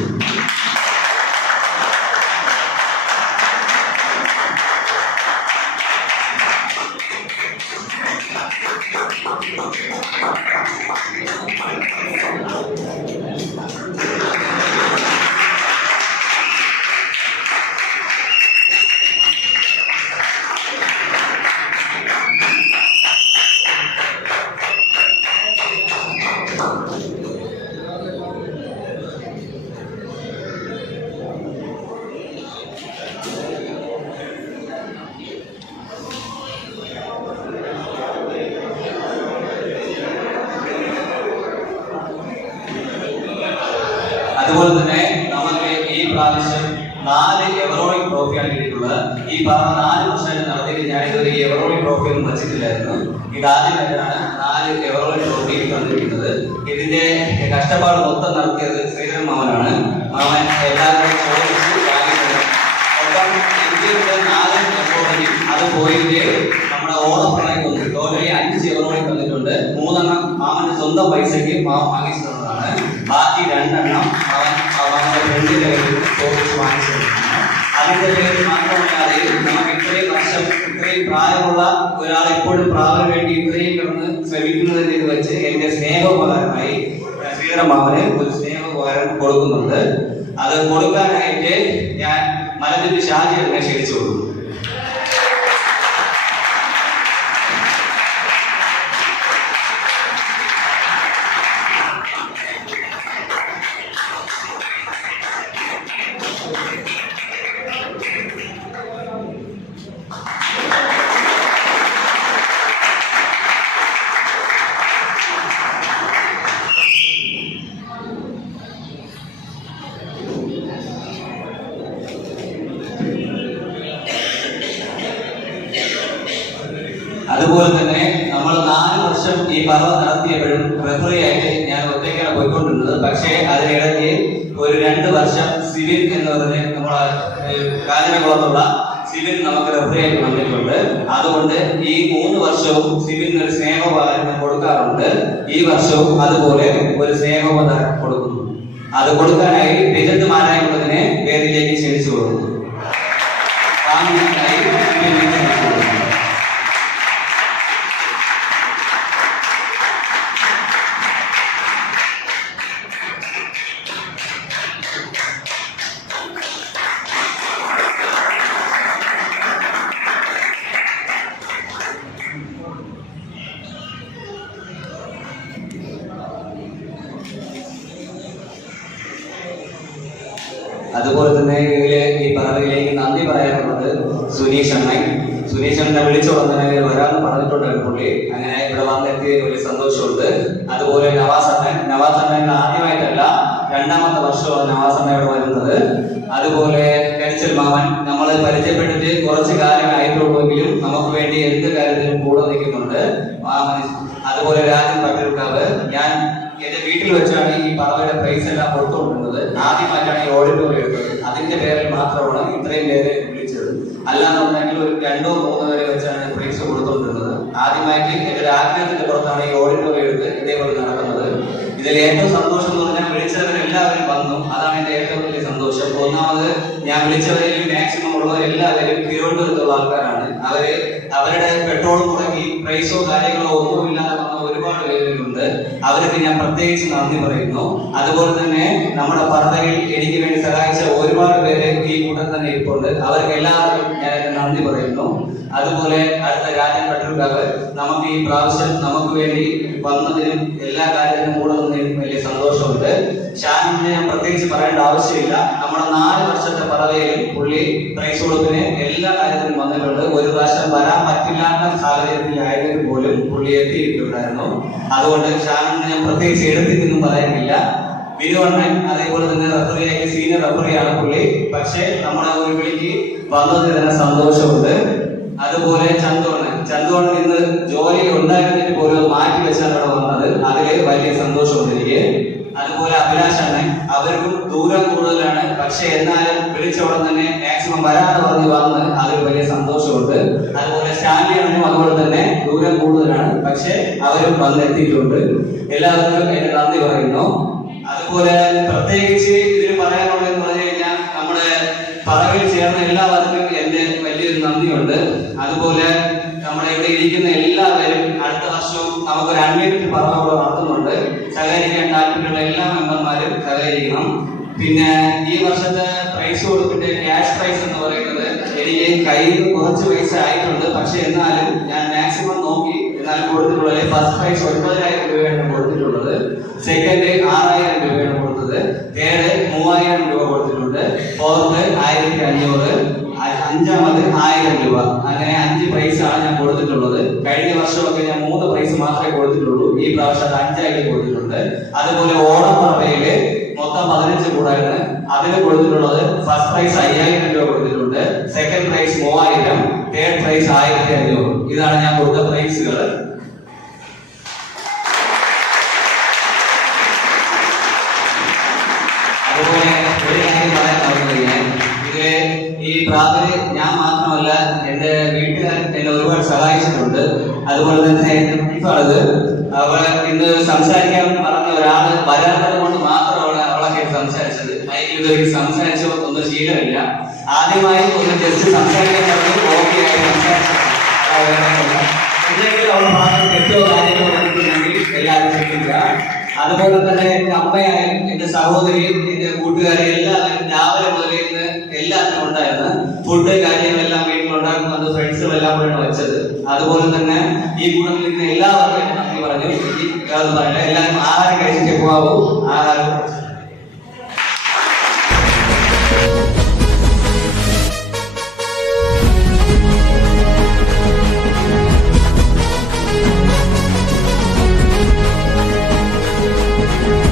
അതുപോലെ തന്നെ നമുക്ക് ഈ പ്രാവശ്യം 4 എവറോളിംഗ് ട്രോഫിയാണ് കിട്ടിയിട്ടുള്ളത്. ഈ പറഞ്ഞ 4 വർഷമായിട്ട് നടത്തിയിട്ട് ഞാൻ ഇതുവരെ ഈ എവറോളിംഗ് ട്രോഫി ഒന്നും വച്ചിട്ടില്ലായിരുന്നു. ഇതാദ്യമായിട്ടാണ് 4 എവറോളിംഗ് ട്രോഫി തന്നിരിക്കുന്നത്. ഇതിന്റെ കഷ്ടപ്പാട് മൊത്തം നടത്തിയത് ശ്രീധരൻ മാമനാണ്. മാമൻ എല്ലാവരും ചോദിച്ച് വാങ്ങിയത്. ഒപ്പം എനിക്ക് 4 എവറോളിംഗ് അത് പോയിട്ട് നമ്മുടെ ഓണപ്രണയം വന്നു. ടോട്ടലി 5 എവറോളിംഗ് തന്നിട്ടുണ്ട്. 3 എണ്ണം മാമന്റെ സ്വന്തം പൈസയ്ക്ക് മാമൻ വാങ്ങിച്ചു തന്നതാണ്. ബാക്കി 2 എണ്ണം അവന്റെ ഫ്രണ്ടിന്റെ കയ്യിൽ ചോദിച്ച് വാങ്ങിച്ചിട്ടുണ്ട്. അതിന്റെ പേര് മാത്രമല്ലാതെ നമുക്ക് ഇത്രയും വർഷം ഇത്രയും പ്രായമുള്ള ഒരാൾ ഇപ്പോഴും പ്രാവിന് വേണ്ടി ഇത്രയും കിടന്ന് ശ്രമിക്കുന്നതിൽ ഇത് വെച്ച് എന്റെ സ്നേഹോപകാരമായി ശ്രീധരൻ മാമന് ഒരു സ്നേഹോപകാരം കൊടുക്കുന്നുണ്ട്. അത് കൊടുക്കാനായിട്ട് ഞാൻ മലഞ്ചുറ്റി ഷാജി എന്നെ ക്ഷണിച്ചു കൊടുക്കും. അതുപോലെ തന്നെ നമ്മൾ 4 വർഷം ഈ പറവ നടത്തിയപ്പോഴും റെഫറി ആയിട്ട് ഞാൻ ഒറ്റയ്ക്കാണ് പോയിക്കൊണ്ടിരുന്നത്. പക്ഷേ അതിനിടയ്ക്ക് ഒരു 2 വർഷം സിവിൽ എന്ന് പറഞ്ഞ് നമ്മളെ കാഞ്ഞിരക്കുളത്തുള്ള സിവിൽ നമുക്ക് റെഫറി ആയിട്ട് വന്നിട്ടുണ്ട്. അതുകൊണ്ട് ഈ 3 വർഷവും സിവിലിന് ഒരു സ്നേഹോപകാരം കൊടുക്കാറുണ്ട്. ഈ വർഷവും അതുപോലെ ഒരു സ്നേഹോപകാരം കൊടുക്കുന്നു. അത് കൊടുക്കാനായി രജിത്ത് മാരായക്കുളത്തിനെ വേദിയിലേക്ക് ക്ഷണിച്ചു കൊടുക്കുന്നു. അതുപോലെ തന്നെ ഇതിലെ ഈ പറവയിലേക്ക് നന്ദി പറയാനുള്ളത് സുനീഷ് അണ്ണൻ. സുനീഷ് അണ്ണനെ വിളിച്ചോളം തന്നെ വരാമെന്ന് പറഞ്ഞിട്ടുണ്ടായിരുന്നു പുള്ളി. അങ്ങനെ ഇവിടെ വന്നെത്തിയതിൽ വലിയ സന്തോഷമുണ്ട്. അതുപോലെ നവാസ് അണ്ണൻ ആദ്യമായിട്ടല്ല, രണ്ടാമത്തെ വർഷമാണ് നവാസ് അണ്ണ ഇവിടെ വരുന്നത്. അതുപോലെ കരിച്ചൽ മാമൻ, നമ്മൾ പരിചയപ്പെട്ടിട്ട് കുറച്ച് കാലമായിട്ടുള്ളെങ്കിലും നമുക്ക് വേണ്ടി എന്ത് കാര്യത്തിനും കൂടെ നിൽക്കുന്നുണ്ട്. അതുപോലെ രാജൻ പട്ടൂർക്കാവ്, ഞാൻ എന്റെ വീട്ടിൽ വെച്ചാണ് ഈ പറവയുടെ പ്രൈസ് എല്ലാം കൊടുത്തുകൊണ്ടിരുന്നത്. ആദ്യമായിട്ടാണ് ഈ ഓഡിറ്റോറിയം എടുത്തത്. അതിന്റെ പേരിൽ മാത്രമാണ് ഇത്രയും പേരെ വിളിച്ചത്. അല്ലാന്നുണ്ടെങ്കിൽ ഒരു 2-3 പേരെ വെച്ചാണ് പ്രൈസ് കൊടുത്തുകൊണ്ടിരുന്നത്. ആദ്യമായിട്ട് എന്റെ ഒരു ആഗ്രഹത്തിന്റെ പുറത്താണ് ഈ ഓഡിറ്റോറിയം എടുത്ത് ഇതേപോലെ നടക്കുന്നത്. ഇതിൽ ഏറ്റവും സന്തോഷം എന്ന് പറഞ്ഞാൽ വിളിച്ചവരെല്ലാവരും വന്നു. അതാണ് എന്റെ ഏറ്റവും വലിയ സന്തോഷം. ഒന്നാമത് ഞാൻ വിളിച്ചവരിൽ മാക്സിമം ഉള്ളവരെല്ലാവരും തിരുവനന്തപുരത്തുള്ള ആൾക്കാരാണ്. അവരുടെ പെട്രോൾ മുടങ്ങി പ്രൈസോ കാര്യങ്ങളോ ഒന്നുമില്ലാതെ വന്ന ഒരുപാട് പേരുണ്ട്. അവർക്ക് ഞാൻ പ്രത്യേകിച്ച് നന്ദി പറയുന്നു. അതുപോലെ തന്നെ നമ്മുടെ പറവയിൽ എനിക്ക് വേണ്ടി സഹായിച്ച ഒരുപാട് പേര് ഈ കൂട്ടം തന്നെ ഇരിപ്പുണ്ട്. അവർക്ക് എല്ലാവർക്കും ഞാൻ നന്ദി പറയുന്നു. അതുപോലെ അടുത്ത രാജൻ പട്ടൂർക്കാവ്, നമുക്ക് ഈ പ്രാവശ്യം നമുക്ക് വേണ്ടി വന്നതിനും എല്ലാ കാര്യത്തിനും കൂടെ നിന്നതിനും വലിയ സന്തോഷമുണ്ട്. ഷാനിനെ ഞാൻ പ്രത്യേകിച്ച് പറയേണ്ട ആവശ്യമില്ല. നമ്മുടെ 4 വർഷത്തെ പറവയിലും പുള്ളി പ്രൈസ് കൊടുപ്പിന് എല്ലാ കാര്യത്തിനും വന്നിട്ടുണ്ട്. ഒരു പ്രാവശ്യം വരാൻ പറ്റില്ലാത്ത സാഹചര്യത്തിലായതിൽ പോലും പുള്ളി എത്തിയിട്ടുണ്ടായിരുന്നു. അതുകൊണ്ട് ഷാനിനെ ഞാൻ പ്രത്യേകിച്ച് എടുത്തിട്ടൊന്നും പറയാനില്ല. ബിനുവണ്ണൻ അതേപോലെ തന്നെ റഫറിയായി സീനിയർ റഫറിയാണ് പുള്ളി. പക്ഷെ നമ്മുടെ ഒരു വിളിക്ക് വന്നതിൽ തന്നെ സന്തോഷമുണ്ട്. അതുപോലെ ചന്തുവണ്ണൻ ഇന്ന് ജോലി ഉണ്ടായിരുന്നിട്ട് പോലും മാറ്റി വെച്ചാണ് അവിടെ വന്നത്. അതിൽ വലിയ സന്തോഷമുണ്ട് എനിക്ക്. അതുപോലെ അഭിലാഷ് അണ്ണൻ, അവർക്കും ദൂരം കൂടുതലാണ്. പക്ഷെ എന്നാലും വിളിച്ചോടെ തന്നെ മാക്സിമം വരാതെ പറഞ്ഞ് വന്ന് അതിൽ വലിയ സന്തോഷമുണ്ട്. അതുപോലെ സ്റ്റാൻലി അണ്ണനും അതുപോലെ തന്നെ ദൂരം കൂടുതലാണ്. പക്ഷെ അവരും വന്നെത്തിയിട്ടുണ്ട്. എല്ലാവർക്കും എന്റെ നന്ദി പറയുന്നു. അതുപോലെ പ്രത്യേകിച്ച് ഇതിൽ പറയാനുള്ളതെന്ന് പറഞ്ഞു കഴിഞ്ഞാൽ നമ്മുടെ പറവിൽ ചേർന്ന എല്ലാവർക്കും എന്റെ വലിയൊരു നന്ദിയുണ്ട്. അതുപോലെ നമ്മുടെ ഇവിടെ ഇരിക്കുന്ന എല്ലാവരും അടുത്ത വർഷവും നമുക്കൊരു അൺലിമിറ്റഡ് പറവ നടത്തുന്നുണ്ട്. സഹകരിക്കാൻ താല്പര്യമുള്ള എല്ലാ മെമ്പർമാരും സഹകരിക്കണം. പിന്നെ ഈ വർഷത്തെ പ്രൈസ് കൊടുത്തിട്ട് ക്യാഷ് പ്രൈസ് എന്ന് പറയുന്നത് എനിക്ക് കയ്യിൽ കുറച്ച് പൈസ ആയിട്ടുണ്ട്. പക്ഷെ എന്നാലും ഞാൻ മാക്സിമം നോക്കി എന്നാലും കൊടുത്തിട്ടുള്ളത് ഫസ്റ്റ് പ്രൈസ് 9,000 രൂപയാണ് കൊടുത്തിട്ടുള്ളത്. സെക്കൻഡ് 6,000 രൂപയാണ് കൊടുത്തത്. തേർഡ് 3,000 രൂപ കൊടുത്തിട്ടുണ്ട്. ഫോർത്ത് 1,500, അഞ്ചാമത് 1,000 രൂപ. അങ്ങനെ 5 പ്രൈസ് ആണ് ഞാൻ കൊടുത്തിട്ടുള്ളത്. കഴിഞ്ഞ വർഷമൊക്കെ ഞാൻ 3 പ്രൈസ് മാത്രമേ കൊടുത്തിട്ടുള്ളൂ. ഈ പ്രാവശ്യം 5 കൊടുത്തിട്ടുണ്ട്. അതുപോലെ ഓണം പറവയില് മൊത്തം 15 കൂടായിരുന്നു. അതിന് കൊടുത്തിട്ടുള്ളത് ഫസ്റ്റ് പ്രൈസ് 5,000 രൂപ കൊടുത്തിട്ടുണ്ട്. Second prize 3,000, third prize 1,500. ഇതാണ് ഞാൻ കൊടുത്ത പ്രൈസുകൾ. അതുപോലെ ഒരു കാര്യം പറയാൻ മറന്നുകഴിഞ്ഞാൽ, ഈ പ്രാതല് ഞാൻ മാത്രമല്ല, എന്റെ വീട്ടുകാർ എന്നെ ഒരുപാട് സഹായിച്ചിട്ടുണ്ട്. അതുപോലെ തന്നെ എന്റെ വൈഫാണത്. അവളെ ഇന്ന് സംസാരിക്കാൻ പറഞ്ഞ ഒരാള് വരാത്തത് കൊണ്ട് മാത്രമാണ് അവളൊക്കെ സംസാരിച്ചത്. മൈക്കിൽ സംസാരിച്ചോ ഒന്നും ശീലമില്ല. ആദ്യമായി ഒന്ന് ജസ്റ്റ് സംസാരിക്കാൻ പറഞ്ഞു, ഓക്കെ ആയി സംസാരിച്ചു. എന്തെങ്കിലും അവൾ പറഞ്ഞ തെറ്റോ കാര്യങ്ങളോ നടക്കുന്നുണ്ടെങ്കിൽ എല്ലാവരും ശ്രദ്ധിക്കുക. അതുപോലെ തന്നെ എന്റെ അമ്മയായും എന്റെ സഹോദരിയും എന്റെ കൂട്ടുകാരും എല്ലാവരും രാവിലെ മുതൽ ഇന്ന് എല്ലാത്തിനും ഉണ്ടായിരുന്നു. ഫുഡ് കാര്യങ്ങളെല്ലാം വീട്ടിലുണ്ടാക്കുന്നത് ഫ്രണ്ട്സുകളെല്ലാം കൂടെയാണ് വെച്ചത്. അതുപോലെ തന്നെ ഈ കൂട്ടത്തിൽ നിന്ന് എല്ലാവർക്കും നന്ദി പറഞ്ഞു. എല്ലാവരും ആഹാരം കഴിച്ചിട്ട് പോകാവൂ. ആഹാരം